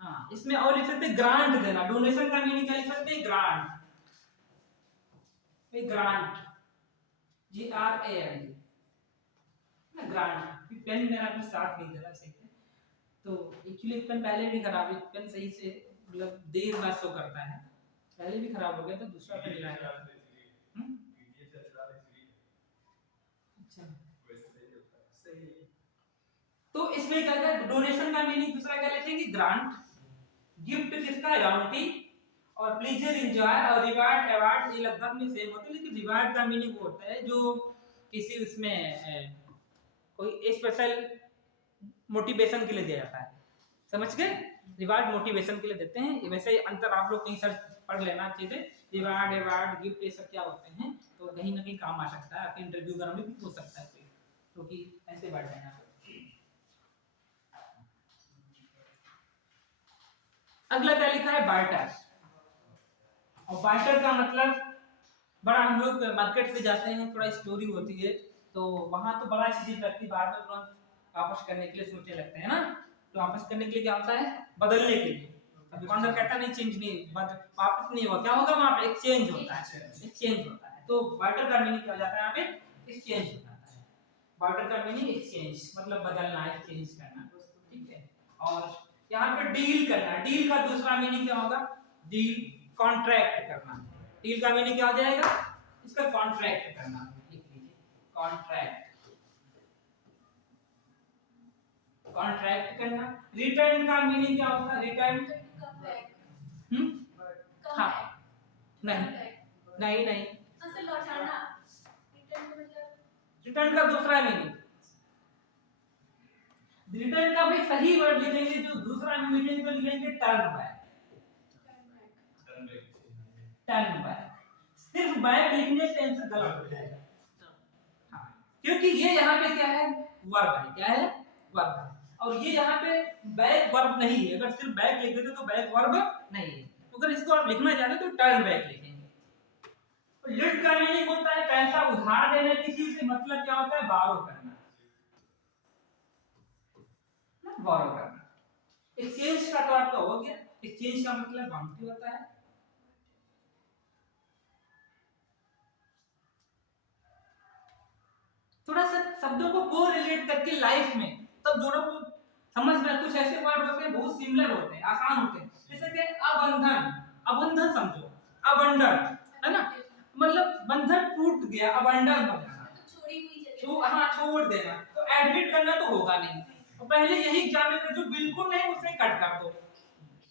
हाँ, इसमें और लिख सकते हैं ग्रांट देना, डोनेशन का मीनिंग क्या लिख सकते हैं, grant, grant, GRANT, grant. Pen मेरा कुछ साथ नहीं दे रहा सही से, तो एक्चुअली पेन पहले भी खराब है, पेन सही से मतलब देर बाद शो करता है, पहले भी खराब हो गया तो दूसरा पेन लाया। अच्छा, तो इसमें क्या है, डोनेशन का मीनिंग दूसरा क्या लिखेंगे, ग्रांट, गिफ्ट किसका, बाउंटी, और प्लीजर एंजॉय, और रिवार्ड अवार्ड ये लगभग में सेम होते हैं, लेकिन रिवार्ड का मीनिंग वो होता है जो किसी उसमें कोई स्पेशल मोटिवेशन के लिए दिया जाता है, समझ गए, रिवार्ड मोटिवेशन के लिए देते हैं। वैसे अंतर आप लोग कहीं सर्च पढ़ लेना चीजें, रिवार्ड अवार्ड गिफ्ट ये सब क्या होते हैं, तो कहीं ना कहीं काम आ सकता है, आपके इंटरव्यू वगैरह में भी पूछ सकता है कोई, क्योंकि ऐसे वर्ड है यहाँ पे। अगला क्या लिखा है, बार्टर, और बार्टर का मतलब बड़ा, हम लोग मार्केट से जाते हैं, थोड़ा स्टोरी होती है, तो वहां तो बड़ा चीज लगती है, बाद में तुरंत वापस करने के लिए सोचने लगते हैं ना, तो वापस करने के लिए क्या होता है, बदलने के लिए, दुकानदार कहता नहीं चेंज नहीं, वापस नहीं होगा, क्या होगा वहां पे, एक्सचेंज होता है, एक्सचेंज होता है। तो बार्टर का मीनिंग क्या हो जाता है यहाँ पे, एक्सचेंज हो जाता है, बार्टर का मीनिंग एक्सचेंज मतलब बदलना, एक्सचेंज करना, ठीक है। और यहाँ पे डील करना, डील का दूसरा मीनिंग क्या होगा, डील, कॉन्ट्रैक्ट करना, डील का मीनिंग क्या हो जाएगा, इसका कॉन्ट्रैक्ट करना, लिख लीजिए, कॉन्ट्रैक्ट, कॉन्ट्रैक्ट करना। रिटर्न का मीनिंग क्या होता है? रिटर्न कम बैक, हाँ कम नहीं बैक, नहीं नहीं, असल लौटाना। रिटर्न का मतलब रिटर्न का दूसरा मीनिंग, रिटर्न का भी सही वर्ड लिखेंगे, जो दूसरा मीनिंग तो लिखेंगे टर्न बैक। टर्न बैक, सिर्फ बैक लिखने से आंसर गलत हो जाएगा। हाँ, क्योंकि ये यहाँ पे क्या है? वर्ब है। क्या है? वर्ब है। और ये यहाँ पे बैक वर्ब नहीं है। अगर सिर्फ बैक लिख देते तो बैक वर्ब नहीं है। तो अगर इसको आप लिखना चाहते तो टर्न बैक लिखेंगे। लिफ्ट का मीनिंग होता है पैसा उधार देना किसी से, मतलब क्या होता है? बारो करना, बारो करना। एक्सचेंज का तो आपका हो गया। एक्सचेंज का मतलब बाउंड्री होता है। थोड़ा सा शब्दों को कोरिलेट करके लाइफ में, तब दोनों को समझ में। कुछ ऐसे वर्ड होते हैं बहुत सिमिलर होते हैं, आसान होते हैं, जैसे कि अबंधन। अबंधन समझो, अबंडन है ना, मतलब बंधन टूट गया, अबंडन हो जाना, छोड़ी हुई जगह, तो हाँ छोड़ देना। तो एडमिट करना तो होगा नहीं, तो पहले यही एग्जाम में जो बिल्कुल नहीं उसे कट कर दो,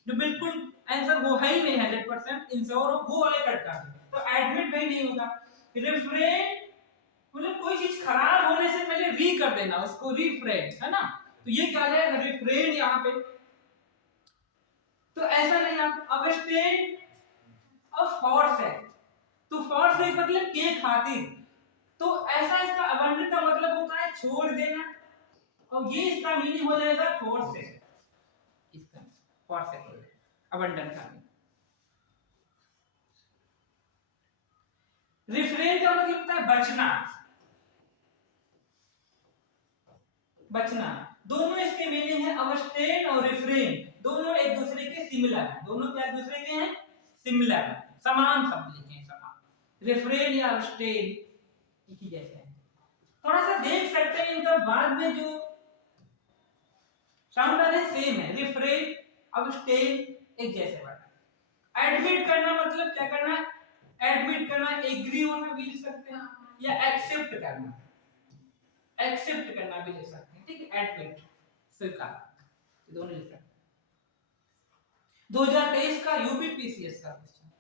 जो बिल्कुल आंसर वो है ही नहीं 100% इंश्योर हो, वो वाले कट कर दो, तो एडमिट भी नहीं होगा। रिफ्रेन मतलब कोई चीज खराब होने से पहले री कर देना, उसको रिफ्रेन, है ना। तो ये क्या है? रिफ्रेन यहाँ पे। तो ऐसा नहीं, आप अबस्टेन ऑफ फॉर से, तो फॉर से मतलब के खातिर, तो ऐसा इसका अबंडन का मतलब होता है छोड़ देना, और ये इसका मीनिंग हो जाएगा फॉर से, इसका फॉर से अबंडन का मीनिंग। रिफ्रेन का मतलब होता है बचना, बचना। दोनों इसके मीनिंग है अबस्टेन और रिफ्रेन, दोनों एक दूसरे के सिमिलर हैं। दोनों क्या एक दूसरे के हैं? सिमिलर हैं, समान शब्द लिखे हैं, समान। रिफ्रेन या अबस्टेन एक ही जैसे हैं। थोड़ा सा देख सकते हैं इनका बाद में जो साउंड है सेम है, रिफ्रेन अबस्टेन एक जैसे वर्ड। एडमिट करना मतलब क्या करना? एडमिट करना, एग्री होना भी लिख सकते हैं, या एक्सेप्ट करना, एक्सेप्ट करना भी लिख सकते हैं, ठीक है। एडमिट स्वीकार, दोनों लिख सकते हैं। 2023 का यूपी पीसीएस का क्वेश्चन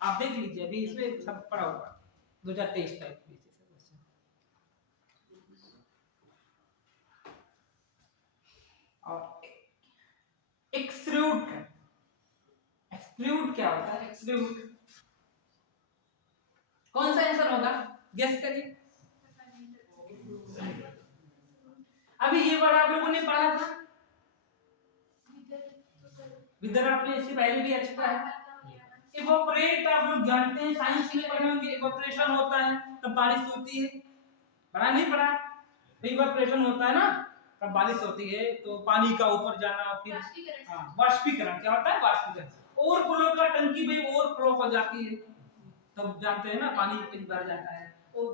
आप देख लीजिए, अभी इसमें सब पढ़ा होगा 2023 का पीसीएस का क्वेश्चन। और एक्सट्रूड, एक्सट्रूड क्या होता है? एक्सट्रूड कौन सा आंसर होगा? गेस करिए। अभी ये वर्ड आप लोगों ने पढ़ा था, विदर आपने इससे पहले भी अच्छा है। इवोपरेट आप लोग जानते हैं, साइंस में पढ़े होंगे, इवोपरेशन होता है तब बारिश होती है, पढ़ा नहीं पढ़ा? इवोपरेशन होता है ना तब बारिश होती है, तो पानी का ऊपर जाना, फिर हाँ वाष्पीकरण क्या होता है? वाष्पीकरण। ओवरफ्लो का टंकी में ओवरफ्लो हो जाती है, तब जानते हैं ना पानी भर जाता है। तो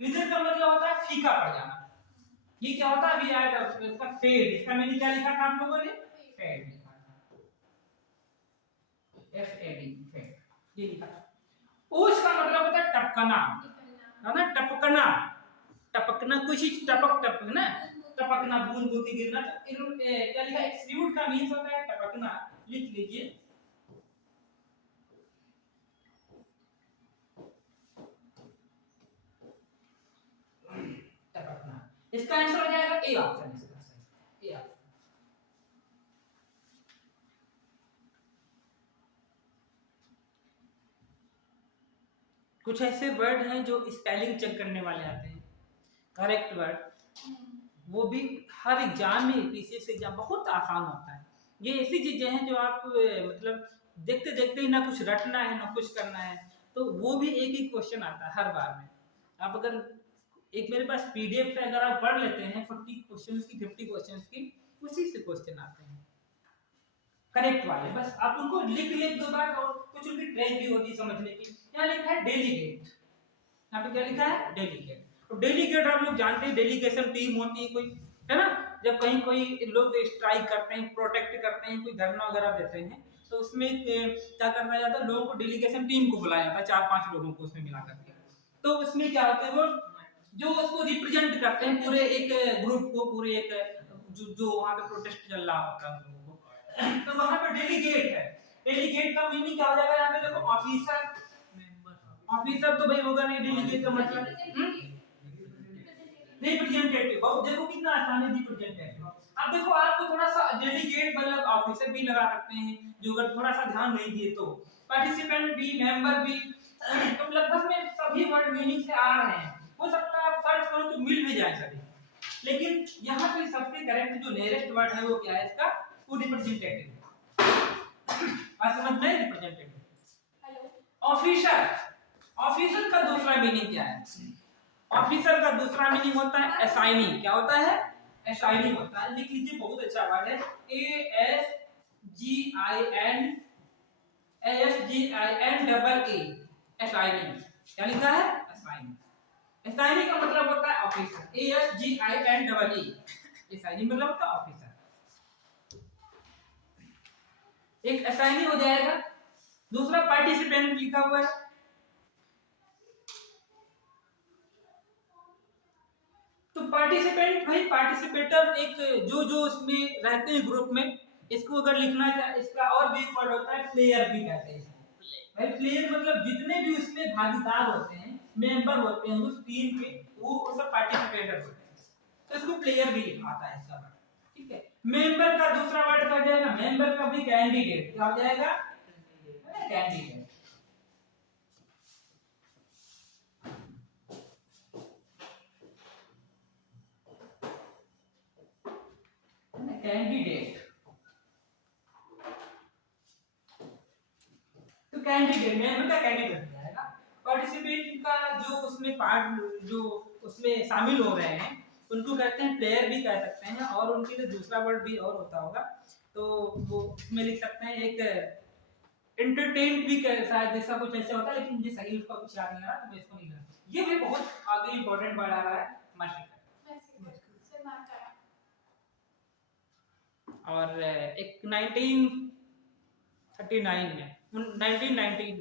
विदर का मतलब होता है फीका पड़ जाना। ये क्या होता है? अभी आएगा इसका फेड, इसका मैंने क्या लिखा था आप लोगों ने? फेड लिखा था, एफ ए डी, फेड, ये लिखा था। ओस का मतलब होता है टपकना, है ना, टपकना, टपकना, कुछ चीज टपक टपकना, टपकना, बूंद बूंद गिरना। तो क्या लिखा? एक्सट्रूड का मींस होता है टपकना, लिख लीजिए। टपकना, इसका आंसर हो जाएगा ए ऑप्शन, इसका सही ए ऑप्शन। कुछ ऐसे वर्ड हैं जो स्पेलिंग चेक करने वाले आते हैं, करेक्ट वर्ड, वो भी हर एग्जाम में, पीसीएस एग्जाम बहुत आसान होता है। ये ऐसी चीजें हैं जो आप मतलब देखते देखते ही ना कुछ रटना है ना कुछ करना है, तो वो भी एक ही क्वेश्चन आता है हर बार में। आप अगर एक मेरे पास पीडीएफ पे अगर आप पढ़ लेते हैं 40 क्वेश्चंस की, 50 क्वेश्चंस की, उसी से क्वेश्चन आते हैं करेक्ट वाले, बस आप उनको लिख लिख दो बार, और कुछ उनकी ट्रेन भी होती है समझने की। यहाँ लिखा है डेलीगेट, यहाँ पे क्या लिखा है? डेलीगेट। तो डेलीगेट आप लोग जानते हैं, डेलीगेशन टीम होती है कोई, है ना, जब कहीं कोई लोग स्ट्राइक करते हैं, प्रोटेक्ट करते हैं, कोई धरना वगैरह देते हैं, तो उसमें क्या करना जाता है? लोगों को डेलीगेशन टीम को बुलाया जाता है, 4-5 लोगों को उसमें मिला करके। तो उसमें क्या होता है, वो जो उसको रिप्रेजेंट करते हैं पूरे एक ग्रुप को, पूरे एक जो वहाँ पे प्रोटेस्ट चल रहा होता है लोगों को, तो वहाँ पे डेलीगेट है। डेलीगेट का मीनिंग क्या हो जाएगा यहाँ पे देखो, ऑफिसर। ऑफिसर तो भाई होगा नहीं, डेलीगेट का मतलब रिप्रेजेंटेटिव। बहुत देखो कितना आसान है रिप्रेजेंटेटिव। अब देखो आपको थोड़ा सा डेलीगेट मतलब ऑफिसर भी लगा सकते हैं, जो अगर थोड़ा सा ध्यान नहीं दिए तो, पार्टिसिपेंट भी, मेंबर भी, तो लगभग में सभी वर्ड मीनिंग से आ रहे हैं। हो सकता है आप सर्च करो तो मिल भी जाए सभी, लेकिन यहाँ पे सबसे करेक्ट जो नियरेस्ट वर्ड है वो क्या है इसका, वो रिप्रेजेंटेटिव। बात समझ में, रिप्रेजेंटेटिव। ऑफिसर, ऑफिसर का दूसरा मीनिंग क्या है? ऑफिसर का दूसरा मीनिंग होता है असाइनी। क्या होता है? असाइनी होता है। लिख लीजिए, बहुत अच्छा वर्ड है, ASGIN असाइनी। क्या लिखा है? असाइनी। असाइनी का मतलब होता है ऑफिसर, ASGIN असाइनी मतलब होता है ऑफिसर। एक असाइनी हो जाएगा। दूसरा पार्टिसिपेंट लिखा हुआ है, तो पार्टिसिपेंट भाई पार्टिसिपेटर एक जो उसमें रहते हैं ग्रुप में, इसको अगर लिखना है इसका और भी एक वर्ड होता है प्लेयर भी कहते हैं भाई। प्लेयर मतलब जितने भी उसमें भागीदार होते हैं, मेंबर होते हैं उस टीम के, वो सब पार्टिसिपेटर होते हैं, तो इसको प्लेयर भी आता है इसका वर्ड, ठीक है। मेंबर का दूसरा वर्ड क्या जाएगा? मेंबर का भी कैंडिडेट। क्या हो जाएगा? कैंडिडेट। कैंडिडेट, तो कैंडिडेट मेंबर का कैंडिडेट हो जाएगा। पार्टिसिपेंट का जो उसमें पार्ट, जो उसमें शामिल हो रहे हैं, उनको कहते हैं प्लेयर भी कह सकते हैं, और उनके लिए दूसरा वर्ड भी और होता होगा, तो वो इसमें लिख सकते हैं एक एंटरटेन भी शायद ऐसा कुछ ऐसे होता है, लेकिन मुझे सही उसका कुछ याद नहीं आ रहा, तो मैं इसको नहीं लगा। ये भी बहुत आगे इंपॉर्टेंट वर्ड आ रहा है मास्टर। और एक 1939 में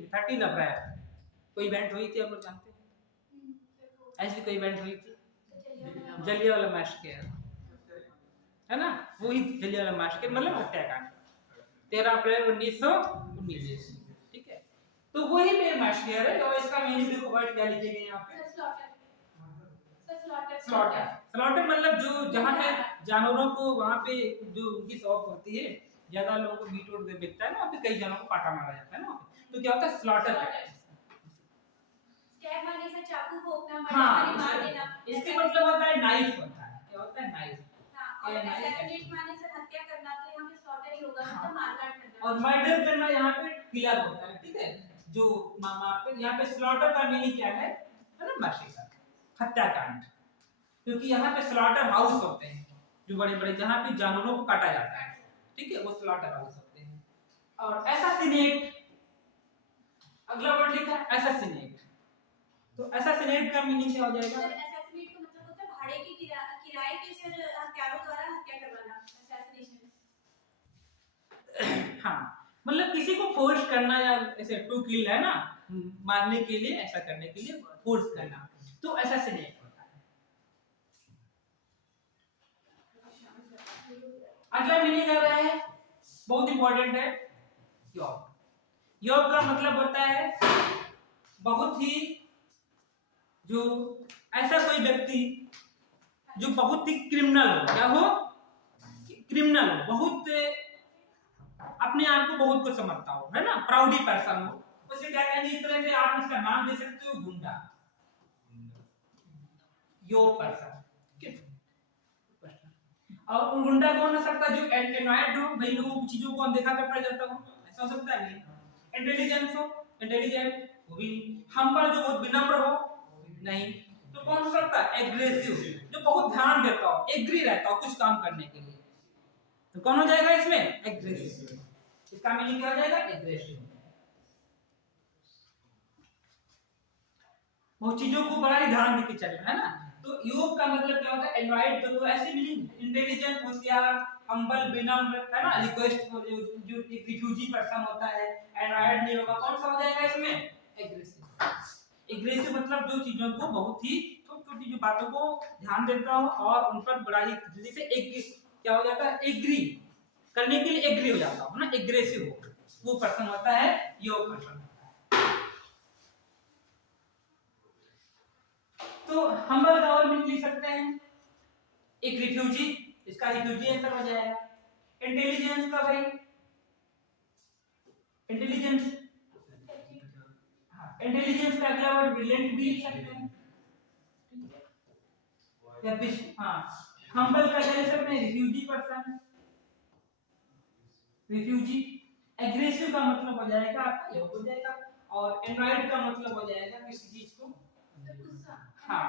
13 अप्रैल कोई इवेंट हुई थी, आप लोग जानते हैं? ऐसी कोई इवेंट हुई थी, जलियांवाला मैसेकर, है ना? वही जलियांवाला मैसेकर मतलब हत्याकांड, 13 अप्रैल 1919, ठीक है। तो वही पे मैसेकर है, और इसका मीनिंग देखो वर्ड क्या लिखेंगे यहाँ पे, स्लॉटर। स्लॉटर मतलब जो जहाँ पे जानवरों को, वहाँ पे जो उनकी शॉप होती है, ज्यादा लोगों को मीट वोट बिकता है ना, वहाँ पे कई जानवरों को काटा मारा जाता है ना, तो क्या होता है? स्लॉटर करते हैं। स्कैब मारने से चाकू भोंकना, हाँ, मार देना, इसके मतलब होता है नाइफ होता है। क्या होता है? नाइफ। और असैसिनेट मारने से हत्या करना, तो यहाँ पे स्लॉटर ही होगा, मतलब मारकाट करना। और मर्डर करना यहाँ पे किलर होता है, ठीक है। जो पे यहाँ पे स्लॉटर का मीनिंग क्या है ना? मैसेकर, हत्याकांड। क्योंकि यहाँ पे स्लॉटर हाउस होते हैं, जो बड़े बड़े जहाँ पे जानवरों को काटा जाता है, ठीक है, वो स्लॉटर हाउस होते हैं। और असैसिनेट, अगला वर्ड लिखा है असैसिनेट, तो असैसिनेट का मीनिंग क्या हो जाएगा? असैसिनेट का मतलब होता है भाड़े के किराए पे से हत्यारों द्वारा हत्या करवाना, असैसिनेशन। हाँ, मतलब किसी को फोर्स करना, या ऐसे टू किल है ना, मारने के लिए, ऐसा करने के लिए फोर्स करना, तो असैसिनेट होता है। अगला मीनिंग आ रहा है, बहुत इंपॉर्टेंट है, योग। योग का मतलब होता है बहुत ही, जो ऐसा कोई व्यक्ति जो बहुत ही क्रिमिनल हो। क्या हो? क्रिमिनल हो, बहुत अपने आप को बहुत कुछ समझता हो, है ना, प्राउडी पर्सन हो, उसे क्या कहेंगे? इस तरह से आप इसका नाम दे सकते हो, गुंडा, योग पर्सन। और गुंडा कौन हो सकता है? जो एनॉयड हो, भाई लोगों की चीजों को अनदेखा कर पड़ जाता हो, ऐसा हो सकता है? नहीं। इंटेलिजेंस हो, इंटेलिजेंट, वो भी नहीं। हम्बल, जो बहुत विनम्र हो, नहीं। तो कौन हो सकता है? एग्रेसिव, जो बहुत ध्यान देता हो, एग्री रहता हो कुछ काम करने के लिए, तो कौन हो जाएगा इसमें? एग्रेसिव। इसका मीनिंग क्या हो जाएगा? एग्रेसिव। वो चीजों को बड़ा ही ध्यान देके चलना, है ना। तो योग का मतलब क्या होता है? एनवाइट, तो ऐसे मीनिंग, इंटेलिजेंट, होशियार, हम्बल, विनम्र, है ना, रिक्वेस्ट, जो एक रिफ्यूजी पर्सन होता है, एनवाइट नहीं होगा, कौन सा हो जाएगा इसमें? एग्रेसिव। एग्रेसिव मतलब जो चीजों को बहुत ही छोटी छोटी जो बातों को ध्यान देता हो, और उन पर बड़ा ही जल्दी से एक क्या हो जाता है, एग्री करने के लिए एग्री हो जाता हो ना, एग्रेसिव हो, वो पर्सन होता है यो पर्सन। तो हम्बल का और मीनिंग लिख सकते हैं, एक रिफ्यूजी, इसका रिफ्यूजी आंसर हो जाएगा। इंटेलिजेंस का भाई, इंटेलिजेंस, हाँ इंटेलिजेंस का अगला वर्ड ब्रिलियंट भी लिख सकते हैं, या हाँ हम्बल का क्या लिख सकते हैं, रिफ्यूजी पर्सन, रिफ्यूजी। एग्रेसिव का मतलब हो जाएगा आपका ये हो जाएगा, और एनॉयड का मतलब हो जाएगा किसी चीज को, गुस्सा, हाँ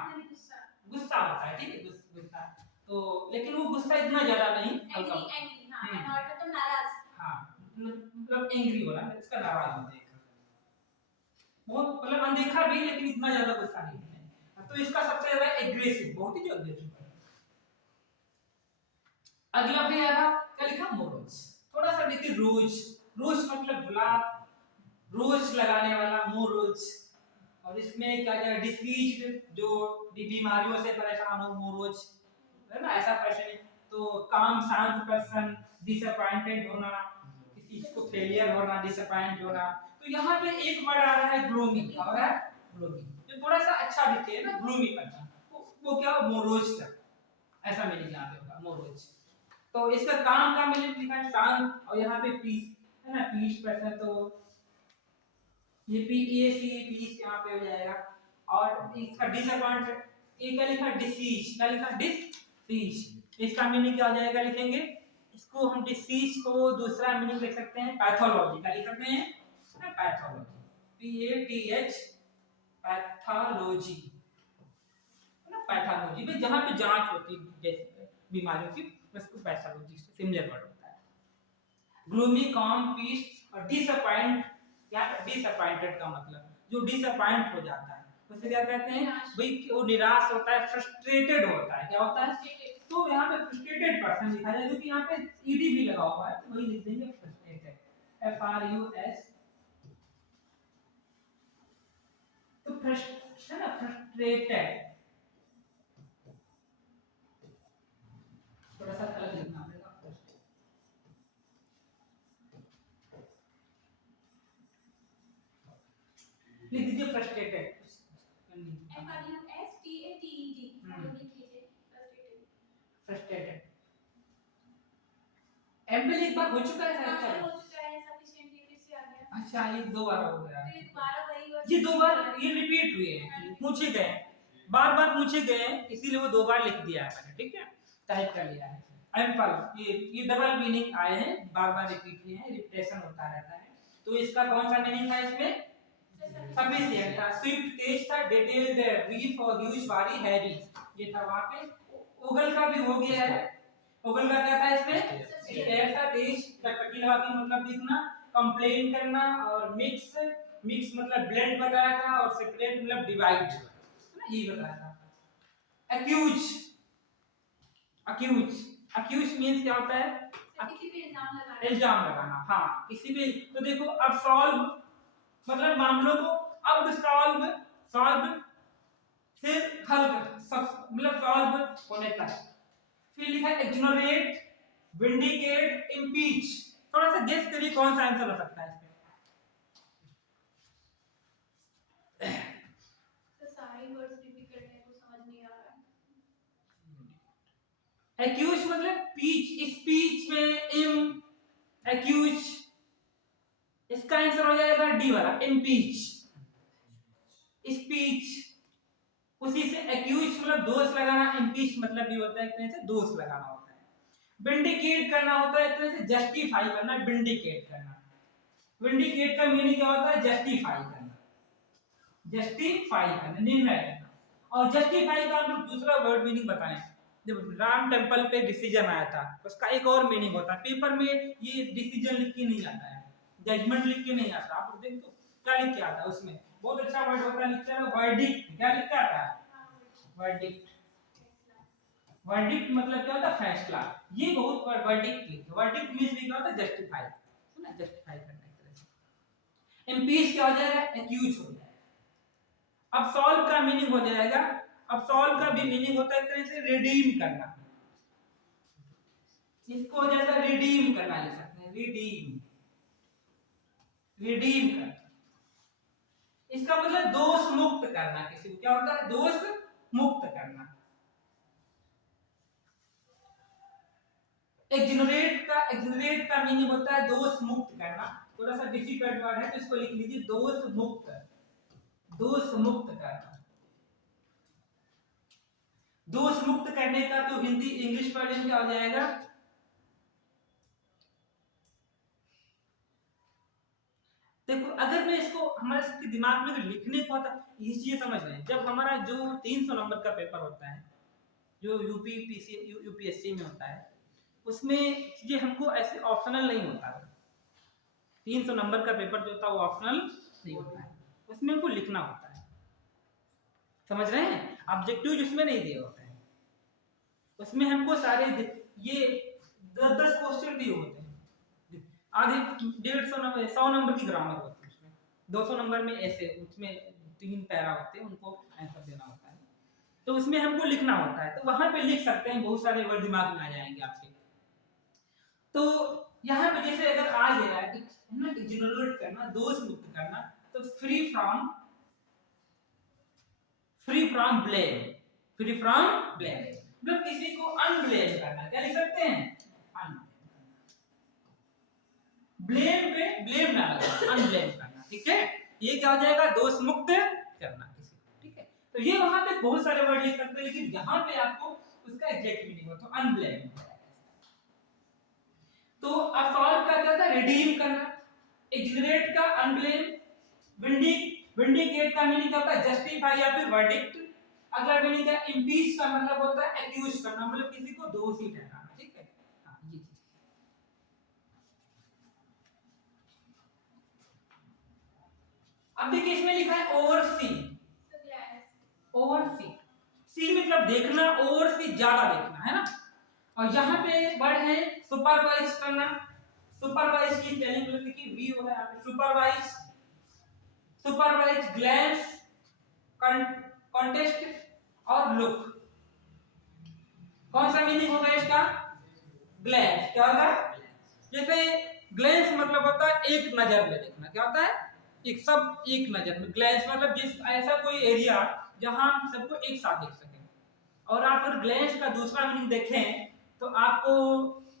गुस्सा होता है, ठीक है गुस्सा। तो लेकिन वो गुस्सा इतना ज्यादा नहीं, हल्का, एंग्री, हां एनॉयड मतलब नाराज, हाँ मतलब एंग्री हो रहा है, इसका नाराज होता है, बहुत मतलब अनदेखा भी, लेकिन इतना ज्यादा गुस्सा नहीं है। तो इसका सबसे ज्यादा एग्रेसिव, बहुत ही जो एग्रेसिव है। अगला भी आ रहा, क्या लिखा, मोरोज। थोड़ा सा देखिए, रोज, रोज मतलब गुलाब, रोज लगाने वाला मोरोज। और इसमें क्या क्या, डिसीज्ड, जो बीमारियों से परेशान हो, मोरोज है ना, ऐसा पर्सन। तो काम शांत पर्सन, डिसअपॉइंटेड होना, किसी चीज को फेलियर होना, डिसअपॉइंट होना। तो यहाँ पे एक वर्ड आ रहा है ग्लूमी, और है ग्लूमी, जो थोड़ा सा अच्छा दिखे है ना, ग्लूमी पर्सन, वो क्या, मोरोज का, ऐसा मीनिंग यहाँ पे होगा मोरोज। तो इसका काम का मीनिंग लिखा है शांत, और यहाँ पे पीस है ना, पीस पर्सन, तो ये पी ए सी पीस यहाँ पे हो जाएगा। और इसका डिसअपॉइंटेड, ये क्या लिखा, डिसीज, क्या लिखा, डिसीज। इसका मीनिंग क्या हो जाएगा, लिखेंगे इसको हम, डिसीज को दूसरा मीनिंग लिख सकते हैं पैथोलॉजी, क्या लिख सकते हैं, pathology, P A T H, pathology है ना, पैथोलॉजी में जहाँ पे जांच होती है जैसे बीमारियों की, उसको पैथोलॉजी से सिमिलर वर्ड होता है। ग्लूमी, कॉम, पीस, और डिसअपॉइंट, क्या डिसअपॉइंटेड का मतलब जो डिसअपॉइंट हो जाता है, उसे क्या कहते हैं भाई, वो निराश होता है, फ्रस्ट्रेटेड होता है, क्या होता है। तो यहाँ पे फ्रस्ट्रेटेड पर्सन लिखा जाए, क्योंकि यहाँ पे ईडी भी लगा हुआ है, तो वही लिख देंगे frustrated, F R U S. तो फ्रस्ट है ना, फ्रस्ट्रेटेड, थोड़ा सा अलग लिखना पड़ेगा, लिख दीजिए frustrated, F R U S T A T E D, वो लिख लीजिए, फ्रस्ट्रेटेड, फ्रस्ट्रेटेड। एमपीएल एक बार हो चुका है शायद, हो चुका है सफिशिएंटली, फिर से आ गया। अच्छा ये दो बार हो गया, तो ये दोबारा वही वर्ड, ये दो बार ये रिपीट हुए हैं, पूछे गए, बार बार पूछे गए, इसीलिए वो दो बार लिख दिया है मैंने, ठीक है, टाइप कर लिया है। एम्पल, ये डबल मीनिंग आए हैं, बार बार रिपीट हुए हैं, रिपीटेशन होता रहता है। तो इसका कौन सा मीनिंग था इसमें, सफिशिएंट था, स्विफ्ट तेज था, डिटेल्ड ब्रीफ और ह्यूज भारी हैवी, ये था वहां पे। ओगल का भी हो गया है, ओगल का क्या था इसमें, ऐसा तेज, चटपटी लगा के मतलब दिखना, कंप्लेन करना, और मिक्स, मिक्स मतलब ब्लेंड बताया था, और सेपरेट मतलब डिवाइड है ना, ये बताया था। एक्यूज, एक्यूज, एक्यूज मींस क्या होता है, किसी पे इल्जाम लगाना, हाँ किसी पे। तो देखो अब सॉल्व मतलब मामलों को अब सॉल्व, सॉल्व फिर हल मतलब सॉल्व होने तक। फिर लिखा है एक्नोरेट, विंडिकेट, इम्पीच। थोड़ा सा गेस करिए कौन सा आंसर हो सकता है इसमें। तो सारे वर्ड्स रिपीट करने को समझ नहीं आ रहा है। एक्यूज मतलब पीच, स्पीच में इम, एक्यूज, इसका आंसर हो जाएगा डी वाला, इम्पीच, स्पीच। उसी से एक्यूज मतलब दोष लगाना, इम्पीच मतलब भी होता है एक तरह से दोष लगाना होता है। विंडिकेट करना होता है एक तरह से जस्टिफाई करना, विंडिकेट करना। विंडिकेट का मीनिंग क्या होता है, जस्टिफाई करना, जस्टिफाई करना, निर्णय करना। और जस्टिफाई का हम लोग दूसरा वर्ड मीनिंग बताएं, जब राम टेम्पल पे डिसीजन आया था, उसका एक और मीनिंग होता है, पेपर में ये डिसीजन लिख के नहीं आता है, जजमेंट लिख के नहीं आता। आप देख तो क्या लिख के आता है उसमें, बहुत अच्छा वर्ड होता है, लिखता है वर्डिक्ट, क्या लिख के आता है, वर्डिक्ट। वर्डिक्ट मतलब क्या होता है, फैसला। ये बहुत वर्ड वर्डिक्ट लिखते, वर्डिक्ट मींस क्या होता है, जस्टिफाई, है ना, जस्टिफाई करना एक तरह से। इम्पीच क्या हो जाएगा, एक्यूज हो जाएगा। अब सॉल्व का मीनिंग हो जाएगा, अब सॉल्व का भी मीनिंग होता है एक तरह से रिडीम करना, इसको हो जाएगा रिडीम करना, लिख सकते हैं रिडीम, रिडीम करना। इसका मतलब दोष मुक्त करना, किसी को क्या होता है, दोष मुक्त करना। एक्सोनरेट का मीनिंग होता है दोष मुक्त करना। थोड़ा सा डिफिकल्ट वर्ड है तो इसको लिख लीजिए दोष मुक्त, दोष मुक्त करना। दोष मुक्त करने का तो हिंदी इंग्लिश वर्जन क्या हो जाएगा, देखो अगर मैं इसको हमारे सबके दिमाग में लिखने को आता, ये चीज समझ रहे हैं, जब हमारा जो 300 नंबर का पेपर होता है जो यूपीएससी में होता है, उसमें ये हमको ऐसे ऑप्शनल नहीं होता है। 300 नंबर का पेपर जो होता है वो ऑप्शनल नहीं होता है, उसमें हमको लिखना होता है, समझ रहे हैं। ऑब्जेक्टिव उसमें नहीं दिए होते हैं, उसमें हमको सारे ये 10-10 क्वेश्चन दिए होते हैं, आधे 150 नंबर 100 नंबर की ग्रामर होती है उसमें, 200 नंबर में ऐसे उसमें 3 पैरा होते हैं, उनको आंसर देना होता है, तो उसमें हमको लिखना होता है। तो वहां पे लिख सकते हैं, बहुत सारे वर्ड दिमाग में आ जाएंगे आपके। तो यहाँ पे जैसे अगर आ गया है ना कि जनरेट करना, दोष मुक्त करना, तो free from blame, free from blame मतलब किसी को अनब्लेम करना, क्या लिख सकते हैं, ब्लेम पे ब्लेम ना लगाना, अनब्लेम करना, ठीक है। ये क्या हो जाएगा, दोष मुक्त करना किसी को, ठीक है। तो ये वहां पे बहुत सारे वर्ड लिख सकते हैं, लेकिन यहाँ पे आपको उसका एग्जैक्ट मीनिंग हो तो अनब्लेम। तो असॉल्ट का क्या था, रिडीम करना, एक्सोनरेट का अनब्लेम, विंडिकेट का मीनिंग क्या होता है, जस्टिफाई या फिर वर्डिक्ट। अगला मीनिंग है इम्पीच का मतलब होता है एक्यूज करना, मतलब किसी को दोषी ठहराना, ठीक है। हां ये चीज, अब देखिए इसमें लिखा है ओवरसी, ओवरसी, सी मतलब देखना, ओवरसी ज्यादा देखना, है ना। और यहाँ पे वर्ड है सुपरवाइज करना, सुपरवाइज की स्पेलिंग देखिए वी होगा यहाँ पे, सुपरवाइज, सुपरवाइज, ग्लैंस, कॉन्टेस्ट और लुक। कौन सा मीनिंग होगा इसका, ग्लैंस, क्या होगा, जैसे ग्लैंस मतलब होता है एक नजर में देखना, क्या होता है, एक सब एक नजर में, ग्लैंस मतलब जिस ऐसा कोई एरिया जहां सबको एक साथ देख सके। और आप अगर ग्लैंस का दूसरा मीनिंग देखें तो आपको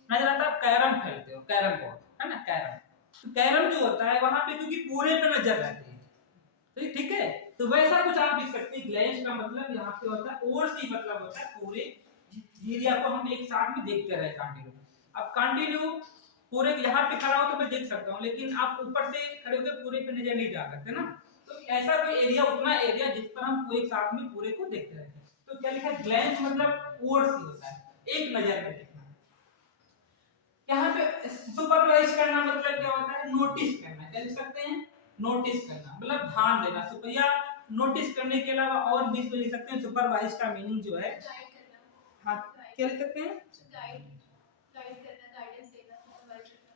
नजर आता है कैरम खेलते हो, कैरम बोर्ड, है ना, कैरम। तो कैरम जो होता है वहां पे क्योंकि पूरे पे नजर रहती है, तो ठीक है, तो वैसा कुछ आप लिख सकते हैं। ग्लैंस का मतलब यहाँ पे होता है, ओवरसी मतलब होता है पूरे एरिया को हम एक साथ में देखते रहे कंटिन्यू। अब कंटिन्यू पूरे यहाँ पे खड़ा हो तो मैं देख सकता हूँ, लेकिन आप ऊपर से खड़े होकर पूरे पे नजर नहीं डाल सकते ना। तो ऐसा कोई एरिया, उतना एरिया जिस पर हम एक साथ में पूरे को देखते रहते हैं। तो क्या लिखा है, ग्लैंस मतलब ओवरसी होता है, एक नजर में देखना। यहाँ पे सुपरवाइज करना मतलब क्या होता है, नोटिस करना, क्या लिख सकते हैं, नोटिस करना मतलब ध्यान देना। सुपरिया नोटिस करने के अलावा और भी इसमें लिख सकते हैं, सुपरवाइज का मीनिंग जो है, गाइड करना, हाँ क्या लिख सकते हैं, गाइड, गाइड करना, गाइडेंस देना, सुपरवाइज करना।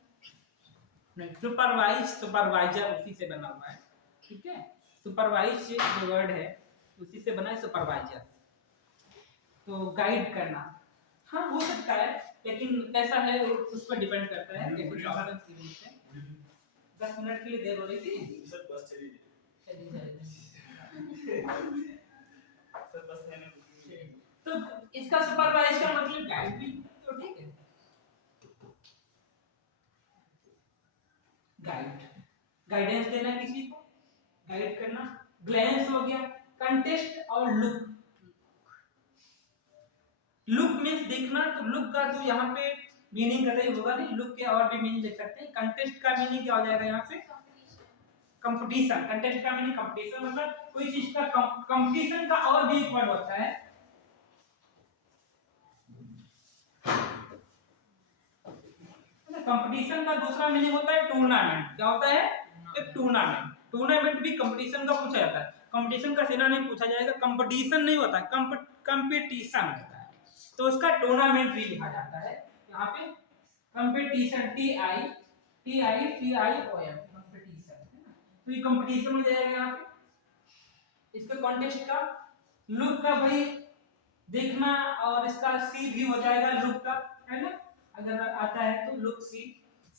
नहीं, सुपरवाइज सुपरवाइजर उसी से बना हुआ है, ठीक है। सुपरवाइज जो वर्ड है उसी से बना है सुपरवाइजर। तो गाइड करना, हाँ हो सकता है, लेकिन कैसा है उस पर डिपेंड करता है। 10 मिनट के लिए देर हो रही थी सर, बस चली सर, बस मैंने तो इसका सुपरवाइज का मतलब गाइड भी, तो ठीक है, गाइड, गाइडेंस देना किसी को, गाइड करना। ग्लैंस हो गया, कंटेस्ट और लुक, लुक मींस देखना, तो लुक का तो यहाँ पे मीनिंग कतई होगा नहीं, लुक के और भी मीनिंग देख सकते हैं। कंटेस्ट का मीनिंग क्या हो जाएगा यहाँ पे, कंपटीशन, कंटेस्ट का मीनिंग कंपटीशन, मतलब कोई चीज का कंपटीशन का और भी एक वर्ड होता है, कंपटीशन का दूसरा मीनिंग होता है टूर्नामेंट। क्या होता है, एक टूर्नामेंट, टूर्नामेंट भी कंपटीशन का पूछा जाता है। कंपटीशन का सिनोनिम पूछा जाएगा, कंपटीशन नहीं होता, कंपटीशन होता है, तो उसका टूर्नामेंट भी लिखा जाता है यहाँ पे। कंपटीशन, TITION, कंपटीशन, तो ये कंपटीशन हो जाएगा यहाँ पे। इसका कॉन्टेस्ट का, लुक का भाई देखना, और इसका सी भी हो जाएगा लुक का, है ना। अगर आता है तो लुक सी,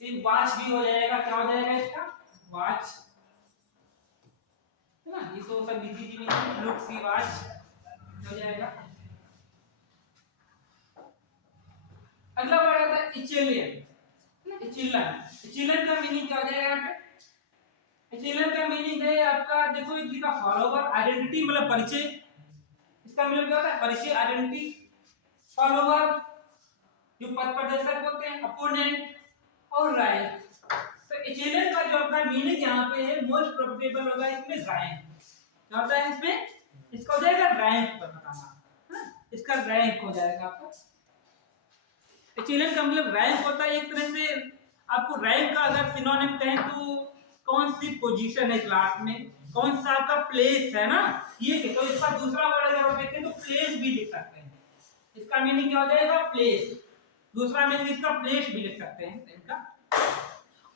सी वॉच भी हो जाएगा, क्या हो जाएगा इसका, वॉच, है ना, ये तो सब इजी जी में लुक सी वॉच हो जाएगा। अगला वर्ड आता है इचेलियन, इचिलन, इचिलन का मीनिंग क्या हो जाएगा यहाँ पे, इचिलन का मीनिंग है आपका, देखो इनकी का फॉलोवर, आइडेंटिटी मतलब परिचय, इसका मतलब क्या होता है, परिचय, आइडेंटिटी, फॉलोवर जो पद प्रदर्शक होते हैं, अपोनेंट और रैंक। तो इचिलन का जो आपका मीनिंग यहाँ पे है, मोस्ट प्रोफिटेबल होगा इसमें रैंक, क्या होता है इसमें, इसका हो जाएगा रैंक पर बताना, इसका रैंक हो जाएगा आपका। इचिलन का मतलब रैंक होता है, एक तरह से आपको रैंक का अगर सिनोनिम कहें तो कौन सी पोजीशन है क्लास में, कौन सा आपका प्लेस है ना, ये तो इसका दूसरा वर्ड अगर आप देखें तो प्लेस भी लिख सकते हैं, इसका मीनिंग क्या हो जाएगा, प्लेस, दूसरा मीनिंग इसका प्लेस भी लिख सकते हैं इनका।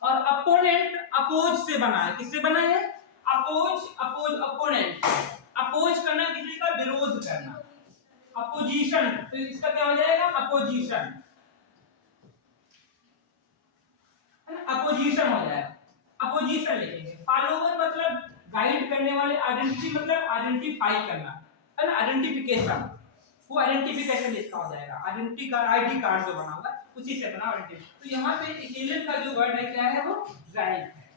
और अपोनेंट अपोज से बना है, किससे बना है, अपोज, अपोज, अपोनेंट, अपोज करना किसी का विरोध करना, अपोजिशन, तो इसका क्या हो जाएगा, अपोजिशन, अपोजिशन हो जाएगा, अपोजिशन लिखेंगे। फॉलोवर मतलब गाइड करने वाले, आइडेंटिटी मतलब आइडेंटिफाई करना, है ना, आइडेंटिफिकेशन, वो आइडेंटिफिकेशन इसका हो जाएगा, आइडेंटिटी कार्ड, आईडी कार्ड जो बना होगा उसी से बना आइडेंटिटी। तो यहाँ पे इचिलन का जो वर्ड है क्या है, वो रैंक है,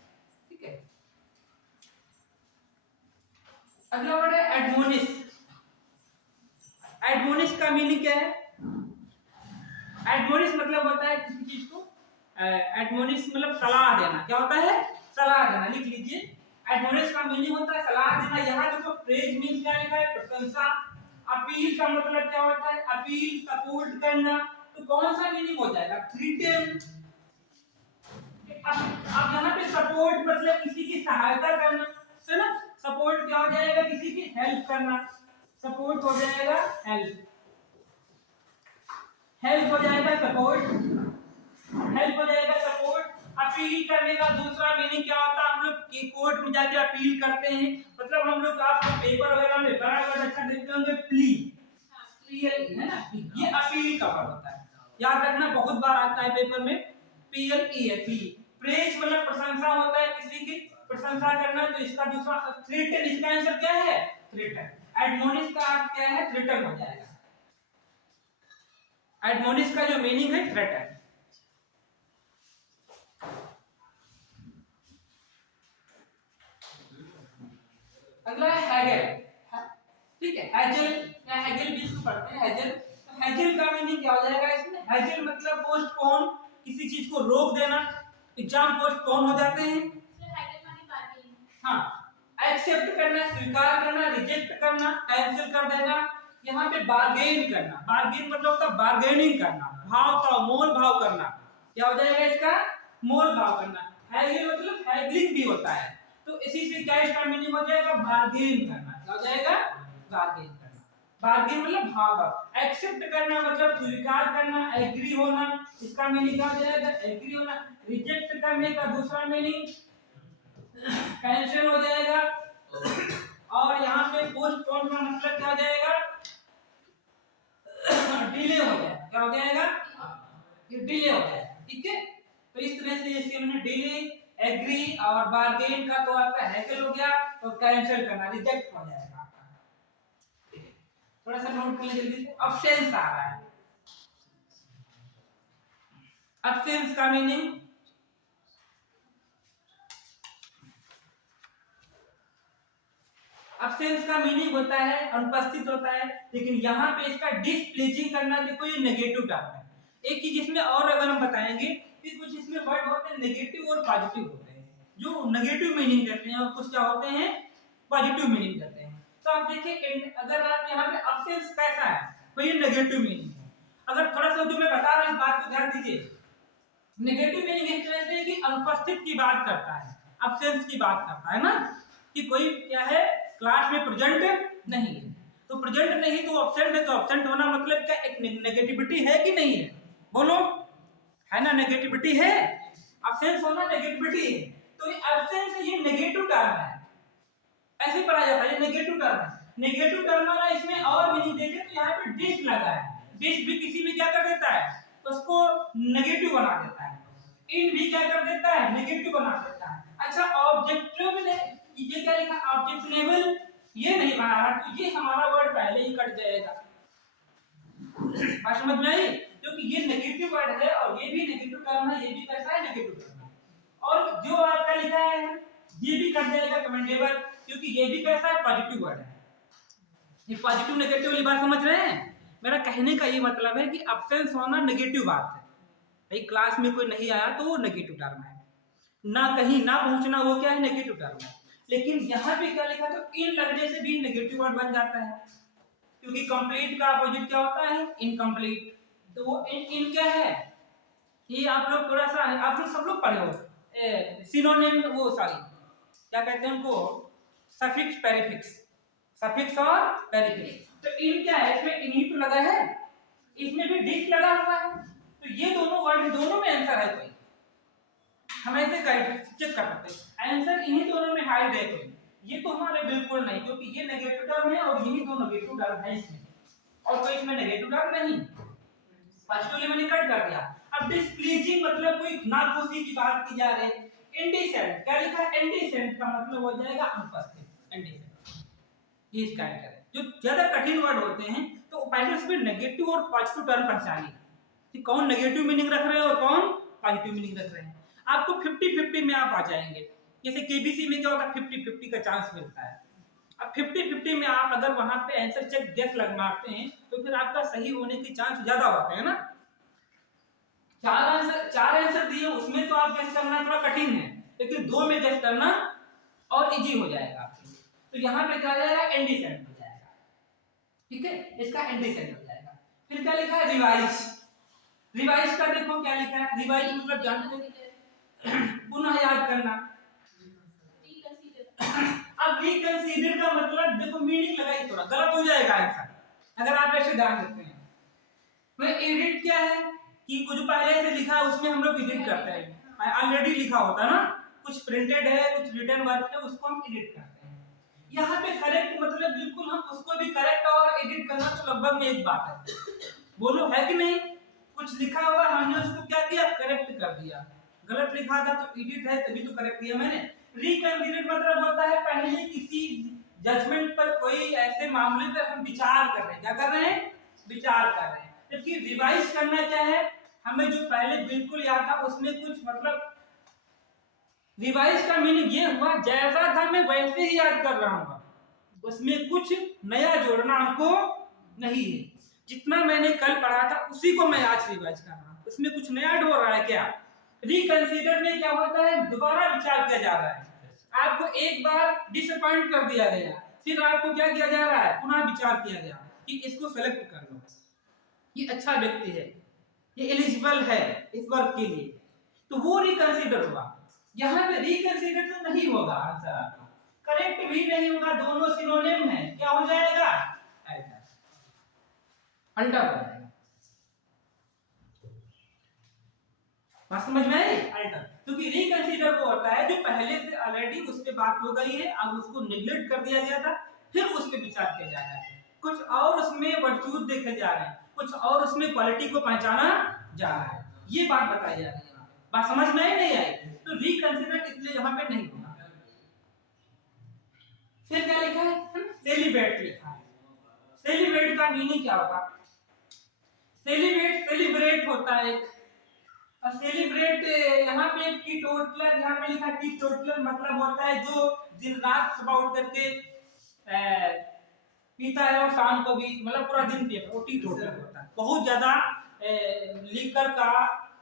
ठीक है। अगला वर्ड है एडमोनिश, एडमोनिश का मीनिंग क्या है, एडमोनिश मतलब होता है किसी चीज को, एडमोनिश मतलब सलाह देना, क्या होता है, सलाह देना, लिख लीजिए, एडमोनिश का मीनिंग होता है सलाह देना। यहाँ देखो प्रेज मींस क्या लिखा है, प्रशंसा, अपील का मतलब क्या होता है, अपील, सपोर्ट करना, तो कौन सा मीनिंग हो जाएगा, थ्रेटन। अब यहाँ पे सपोर्ट मतलब किसी की सहायता करना, है ना, सपोर्ट क्या हो जाएगा, किसी की हेल्प करना, सपोर्ट हो जाएगा हेल्प, हेल्प हो जाएगा सपोर्ट, हेल्प हो जाएगा सपोर्ट। अपील करने का दूसरा मीनिंग क्या होता है, हम लोग कोर्ट में जाके अपील करते हैं, मतलब हम लोग आपको पेपर वगैरह में बड़ा बड़ा अच्छा देखते होंगे, प्ली, पीएल है ना, ये अपील का वर्ड होता है, याद रखना, बहुत बार आता है पेपर में, पीएलई है, पी। प्रेज मतलब प्रशंसा होता है, किसी की प्रशंसा करना, तो इसका दूसरा थ्रेटन, इसका आंसर क्या है, थ्रेटन। एडमोनिश का अर्थ क्या है, थ्रेटन हो जाएगा, एडमोनिश का जो मीनिंग है थ्रेटन। अगला है हैगल, ठीक है, हैजल या हैगल भी इसको पढ़ते हैं, हैजल। तो हैजल का मीनिंग क्या हो जाएगा इसमें, हैजल मतलब पोस्टपोन, किसी चीज को रोक देना, एग्जाम पोस्टपोन हो जाते हैं, हैगल माने बार्गेनिंग, हाँ, एक्सेप्ट करना, स्वीकार करना, रिजेक्ट करना, कैंसिल कर देना। यहाँ पे बार्गेन करना, बार्गेन मतलब होता है बार्गेनिंग करना, भाव का मोल भाव करना, क्या हो जाएगा इसका, मोल भाव करना। हैगल मतलब हैगलिंग भी होता है, तो इसी से क्या इसका मीनिंग हो जाएगा, बार्गेन करना, क्या हो जाएगा, बार्गेन करना, बार्गेन मतलब भाव। एक्सेप्ट करना मतलब स्वीकार करना, एग्री होना, इसका मीनिंग क्या हो जाएगा, एग्री होना। रिजेक्ट करने का दूसरा मीनिंग कैंसिल हो जाएगा, और यहाँ पे पोस्टपोन का मतलब क्या हो जाएगा, डिले हो जाएगा, क्या हो जाएगा, डिले हो जाएगा, ठीक है। तो इस तरह से इसके मैंने डिले, एग्री और बार्गेन का तो आपका हैकल हो गया, तो कैंसिल करना, रिजेक्ट हो जाएगा आपका। थोड़ा सा नोट कर लीजिए जल्दी से, अब्सेंस आ रहा है, अब्सेंस का मीनिंग, अब्सेंस का मीनिंग होता है अनुपस्थित होता है, लेकिन यहाँ पे इसका डिसप्लीजिंग करना, देखो ये नेगेटिव टर्म है। एक चीज इसमें और अगर हम बताएंगे कि कुछ इसमें वर्ड होते हैं नेगेटिव और पॉजिटिव होते हैं, जो नेगेटिव मीनिंग करते हैं और कुछ क्या होते हैं पॉजिटिव मीनिंग करते हैं। तो आप देखिए अगर आप यहाँ पे अब्सेंस कैसा है, तो ये नेगेटिव मीनिंग है। अगर थोड़ा सा जो मैं बता रहा हूँ इस बात को ध्यान दीजिए, नेगेटिव मीनिंग इस तरह से कि अनुपस्थित की बात करता है, अब्सेंस की बात करता है ना, कि कोई क्या है क्लास में प्रेजेंट नहीं है, तो प्रेजेंट नहीं तो एब्सेंट है, तो एब्सेंट होना मतलब क्या एक नेगेटिविटी है कि नहीं है, बोलो, है ना, नेगेटिविटी है, एब्सेंस होना नेगेटिविटी है, तो ये एब्सेंस ये नेगेटिव टर्म है, ऐसे पढ़ा जाता है, ये नेगेटिव टर्म है। नेगेटिव टर्म वाला इसमें और मीनिंग देखें तो यहाँ पे डिस लगा है, डिस भी किसी में क्या कर देता है, उसको नेगेटिव बना देता है। इन भी क्या कर देता है, नेगेटिव बना देता है। अच्छा ऑब्जेक्टिव ने ये क्या लिखा, ऑब्जेक्शनेबल ये नहीं बना रहा, तो ये हमारा वर्ड पहले ही कट जाएगा। बात समझ में आई? क्योंकि ये नेगेटिव वर्ड है और ये भी नेगेटिव टर्म है, ये भी कैसा है, नेगेटिव टर्म है। और जो आपका लिखा है ये भी कट जाएगा कमेंटेबल, क्योंकि ये भी कैसा है, पॉजिटिव वर्ड है। ये पॉजिटिव नेगेटिव वाली बात समझ रहे हैं? मेरा कहने का ये मतलब है कि अब्सेंस होना नेगेटिव बात है। भाई क्लास में कोई नहीं आया तो वो नेगेटिव टर्म है, ना कहीं ना पहुंचना वो क्या है, नेगेटिव टर्म है। लेकिन यहाँ पे क्या लिखा, तो इन लगने से भी नेगेटिव वर्ड बन जाता है, क्योंकि कंप्लीट का अपोजिट क्या होता है, इनकम्प्लीट। तो वो इन क्या है, ये आप लोग थोड़ा सा, आप लोग सब लोग पढ़े हो सिनोनिम, वो सॉरी क्या कहते हैं उनको, सफिक्स पेरिफिक्स, सफिक्स और पेरिफिक्स। तो इन क्या है, इसमें इन्हीं तो लगा है, इसमें भी डिस लगा हुआ है, तो ये दोनों वर्ड, दोनों में आंसर है कोई, हम ऐसे चेक कर सकते हैं आंसर इन्हीं दोनों में हाइड है कोई, ये तो हमारे बिल्कुल नहीं, क्योंकि ये नेगेटिव टर्म है और यही दो नेगेटिव टर्म है इसमें, और कोई इसमें नेगेटिव टर्म नहीं। पॉजिटिवली मैंने कट कर दिया। अब डिस्प्लीजिंग मतलब कोई नाखुशी की बात की जा रही है। इंडिसेंट क्या लिखा है, इंडिसेंट का मतलब हो जाएगा अनुपस्थित, इंडिसेंट ये इसका आंसर है। जो ज्यादा कठिन वर्ड होते हैं तो पहले उसमें नेगेटिव और पॉजिटिव टर्म पहचानिए कि कौन नेगेटिव मीनिंग रख रहे हैं और कौन पॉजिटिव मीनिंग रख रहे हैं। आपको 50-50 में आप आ जाएंगे, जैसे केबीसी में क्या होता है 50-50 का चांस मिलता है। अब 50-50 में आप अगर वहां पे आंसर चेक गेस लग मारते हैं तो फिर आपका सही होने के चांस ज्यादा होते हैं ना। चार आंसर दिए उसमें तो आप गेस करना थोड़ा कठिन है, लेकिन दो में गेस करना और इजी हो जाएगा आपके लिए। तो यहाँ पे क्या जाएगा, इंडिसेंट हो जाएगा, ठीक है, इसका इंडिसेंट हो जाएगा। फिर क्या लिखा है, रिवाइज। रिवाइज का देखो क्या लिखा है, रिवाइज मतलब जानते हैं पुनः याद करना। अब रिकंसीडर का मतलब देखो मीनिंग लगाई, थोड़ा गलत हो जाएगा आंसर अगर आप ऐसे ध्यान देते हैं। तो एडिट क्या है कि कुछ पहले से लिखा है उसमें हम लोग एडिट करते हैं, ऑलरेडी लिखा होता है ना, कुछ प्रिंटेड है कुछ रिटन वर्क है उसको हम एडिट करते हैं। यहाँ पे करेक्ट मतलब बिल्कुल हम उसको भी करेक्ट और एडिट करना तो लगभग में एक बात है, बोलो है कि नहीं। कुछ लिखा हुआ हमने उसको क्या किया, करेक्ट कर दिया, गलत लिखा था तो एडिट है तभी तो करेक्ट किया मैंने। रिकंसीडर मतलब होता है पहले किसी जजमेंट पर, कोई ऐसे मामले पर हम विचार कर रहे हैं, क्या कर रहे हैं, विचार कर रहे हैं। जबकि रिवाइज करना क्या है, हमें जो पहले बिल्कुल याद था उसमें कुछ मतलब, रिवाइज का मीनिंग ये हुआ जैसा था मैं वैसे ही याद कर रहा हूँ, उसमें कुछ नया जोड़ना हमको नहीं है, जितना मैंने कल पढ़ा था उसी को मैं आज रिवाइज कर रहा हूँ, उसमें कुछ नया जोड़ रहा है क्या। रिकंसीडर में क्या होता है, दोबारा विचार किया जा रहा है, आपको एक बार डिसअपॉइंट कर दिया गया, फिर आपको क्या किया जा रहा है, पुनः विचार किया गया कि इसको सेलेक्ट कर लो, ये अच्छा व्यक्ति है, ये एलिजिबल है इस वर्क के लिए, तो वो रिकंसीडर हुआ। यहाँ पे रिकंसीडर तो नहीं होगा आंसर आपका, करेक्ट भी नहीं होगा, दोनों सिनोनिम है, क्या हो जाएगा, अल्टर हो जाएगा। बात समझ में आई, अल्टर, क्योंकि रिकंसीडर वो होता है जो पहले से ऑलरेडी उस पे बात हो गई है, अब उसको नेग्लेक्ट कर दिया गया था, फिर उस पे विचार किया जा रहा है, कुछ और उसमें वर्चूज देखे जा रहे हैं, कुछ और उसमें क्वालिटी को पहचाना जा रहा है, ये बात बताई जा रही है। बात समझ में आई नहीं आई, तो रिकंसीडर इसलिए यहाँ पे नहीं होगा। फिर क्या लिखा है, सेलिब्रेट लिखा है। सेलिब्रेट का मीनिंग क्या होगा, सेलिब्रेट होता है सेलिब्रेट, यहाँ पे टीटोटलर, यहाँ पे लिखा टीटोटलर मतलब होता है जो दिन रात सुबह उठ करके पीता है और शाम को भी मतलब पूरा दिन पिएगा, वो टीटोटलर होता है। बहुत ज्यादा लीकर का,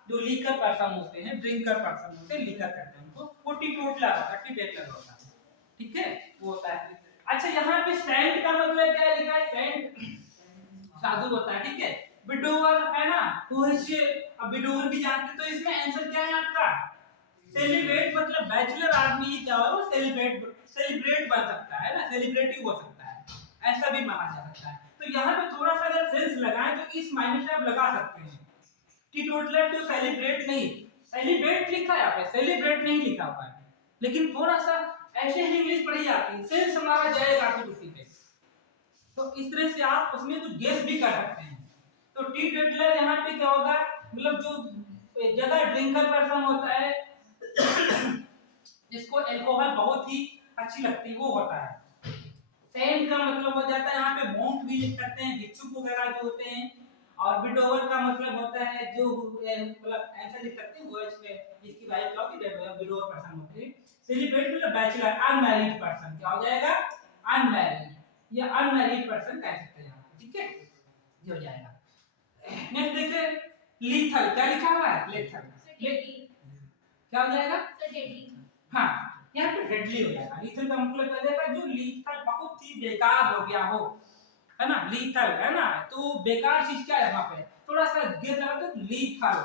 जो लीकर पर्सन होते हैं, ड्रिंकर पर्सन होते हैं, लीकर कहते हैं उनको, वो टीटोटलर होता है, टीटोटलर होता है, ठीक है, वो होता है। अच्छा यहाँ पे सेंट का मतलब क्या लिखा है, सेंट साधु होता है, ठीक है। विडोवर है ना, अब विडोवर भी जानते, तो इसमें आंसर क्या है आपका, सेलिब्रेट मतलब बैचलर आदमी क्या है वो सेलिब्रेट बन सकता है ना, सेलिब्रेटिव हो सकता है, ऐसा भी माना जा सकता है। तो यहाँ पे थोड़ा सा अगर सेंस लगाएं तो इस मायने से आप लगा सकते हैं, टीटोटलर तो सेलिब्रेट नहीं, सेलिब्रेट लिखा है यहाँ पे, सेलिब्रेट नहीं लिखा हुआ है, लेकिन थोड़ा सा ऐसे ही इंग्लिश पढ़ी जाती है, सेंस हमारा जाएगा फिर उसी पे, तो इस तरह से आप उसमें कुछ गेस भी कर सकते हैं। तो टीटोटलर यहाँ पे क्या होगा, मतलब जो ज्यादा ड्रिंकर पर्सन होता है जिसको अल्कोहल बहुत ही अच्छी लगती है वो होता है। सेंट का मतलब हो जाता है यहाँ पे मॉन्क भी लिख सकते हैं, भिक्षुक वगैरह जो होते हैं। और विडोवर का मतलब होता है जो मतलब ऐसा लिख सकते हैं वो इसकी वाइफ क्या होगी, विडोवर पर्सन होती है। सेलिब्रेट मतलब बैचलर, अनमैरिड पर्सन क्या हो जाएगा, अनमैरिड या अनमैरिड पर्सन कह सकते हैं यहाँ पे, ठीक है, ये हो जाएगा। नेक्स्ट देखिए लीथल, क्या लिखा हुआ है, लीथल क्या हो जाएगा, हाँ यहाँ पे डेडली हो जाएगा। लीथल का मतलब क्या जाएगा, जो लीथल बहुत ही बेकार हो गया हो, है ना, लीथल है ना, तो बेकार चीज क्या है यहाँ पे, थोड़ा सा गिर लगा तो लीथल,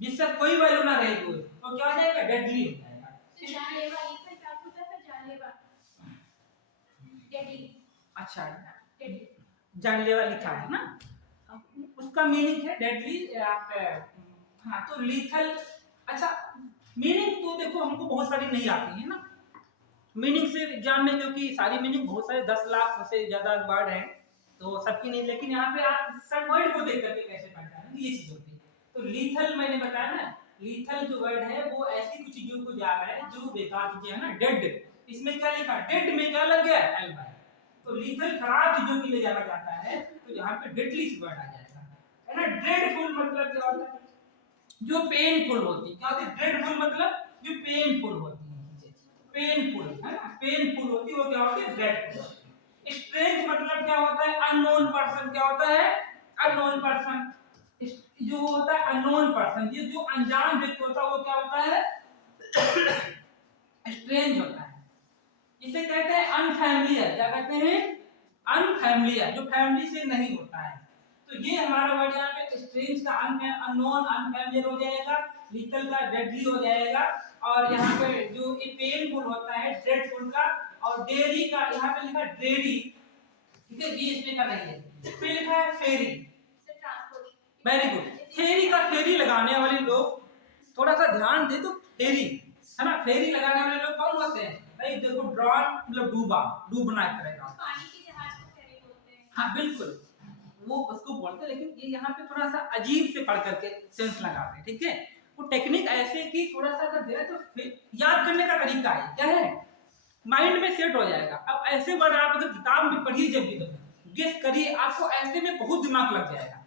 जिससे कोई वैल्यू ना रहेगी तो क्या हो जाएगा, डेडली हो जाएगा। जानलेवा, लीथल क्या होता है, जानलेवा, डेडली, अच्छा डेडली, जानलेवा लिखा है ना, उसका मीनिंग है डेडली आप, हाँ तो लीथल। अच्छा मीनिंग तो देखो हमको बहुत सारी नहीं आती है ना मीनिंग से एग्जाम में, क्योंकि सारी मीनिंग बहुत सारे 10 लाख से ज्यादा वर्ड हैं तो सबकी नहीं, लेकिन यहाँ पे आप सब वर्ड को देख करके कैसे पहचानेंगे ये चीज होती है। तो लीथल मैंने बताया ना, लीथल जो वर्ड है वो ऐसी कुछ चीजों को जा रहा है जो बेकार चीजें है ना, डेड, इसमें क्या लिखा, डेड में क्या लग गया, एल बाय, तो लीथल खराब चीजों के लिए जाना जाता है, तो यहाँ पे डेडली वर्ड आ जाएगा, है ना। ड्रेडफुल मतलब क्या होता है, जो पेनफुल होती है, क्या होती है, ड्रेडफुल मतलब जो पेनफुल होती है, पेनफुल है ना, पेनफुल होती है वो क्या होती है, ड्रेडफुल। स्ट्रेंज मतलब क्या होता है, अननोन पर्सन, क्या होता है, अननोन पर्सन, जो होता है अननोन पर्सन, ये जो अनजान व्यक्ति होता है वो क्या होता है, स्ट्रेंज होता है। इसे कहते हैं अनफैमिलियर, क्या कहते हैं, अनफैमिलियर, जो फैमिली से नहीं होता है। तो ये हमारा वर्ड यहाँ पे स्ट्रेंज का अननोन, अनफैमिलियर हो जाएगा, लीथल का डेडली हो जाएगा, और यहाँ पे जो ये पेनफुल होता है ड्रेडफुल का, और डेरी का यहाँ पे लिखा डेरी, ठीक है, ये इसमें का नहीं है। फिर लिखा है फेरी, वेरी गुड, फेरी का फेरी लगाने वाले लोग थोड़ा सा ध्यान दे तो फेरी है ना, फेरी लगाने वाले लोग कौन होते हैं भाई, देखो ड्रॉन मतलब डूबा, डूबना करेगा, पानी के जहाज को फेरी बोलते हैं, हाँ बिल्कुल वो उसको बोलते हैं, लेकिन ये यहाँ पे थोड़ा सा अजीब से पढ़ करके सेंस लगाते हैं, ठीक है। वो टेक्निक ऐसे कि थोड़ा सा अगर दे तो याद करने का तरीका है, क्या है, माइंड में सेट हो जाएगा। अब ऐसे वर्ड आप अगर किताब में पढ़िए जब भी, तो गेस करिए, आपको ऐसे में बहुत दिमाग लग जाएगा,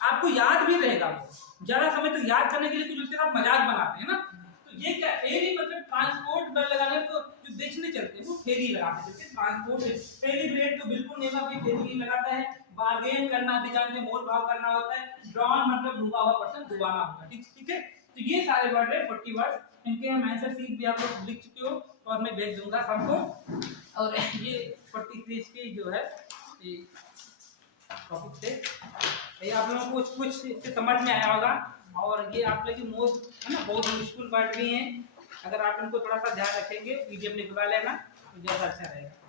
आपको याद भी रहेगा, वो ज्यादा समय तक याद करने के लिए कुछ उसके साथ मजाक बनाते हैं ना, तो ये क्या फेरी मतलब ट्रांसपोर्ट वर्ड लगाने को जो बेचने चलते हैं वो फेरी लगाते हैं, जैसे ट्रांसपोर्ट, सेलिब्रेट तो बिल्कुल नहीं होगा, फेरी नहीं लगाता है, बार्गेन करना भी जानते हैं, मोल भाव करना होता है, ड्रॉन मतलब डूबा हुआ पर्सन, डुबाना होगा, ठीक है। तो ये सारे वर्ड है 40 वर्ड, इनके हम आंसर शीट भी आप लोग लिख चुके हो और मैं भेज दूंगा सबको, और ये 40 पेज की जो है ये टॉपिक से, ये आप लोगों को कुछ से समझ में आया होगा, और ये आप लोग की मोस्ट है ना बहुत यूजफुल वर्ड भी हैं, अगर आप इनको थोड़ा सा ध्यान रखेंगे, पीडीएफ निकलवा लेना तो ज़्यादा अच्छा रहेगा।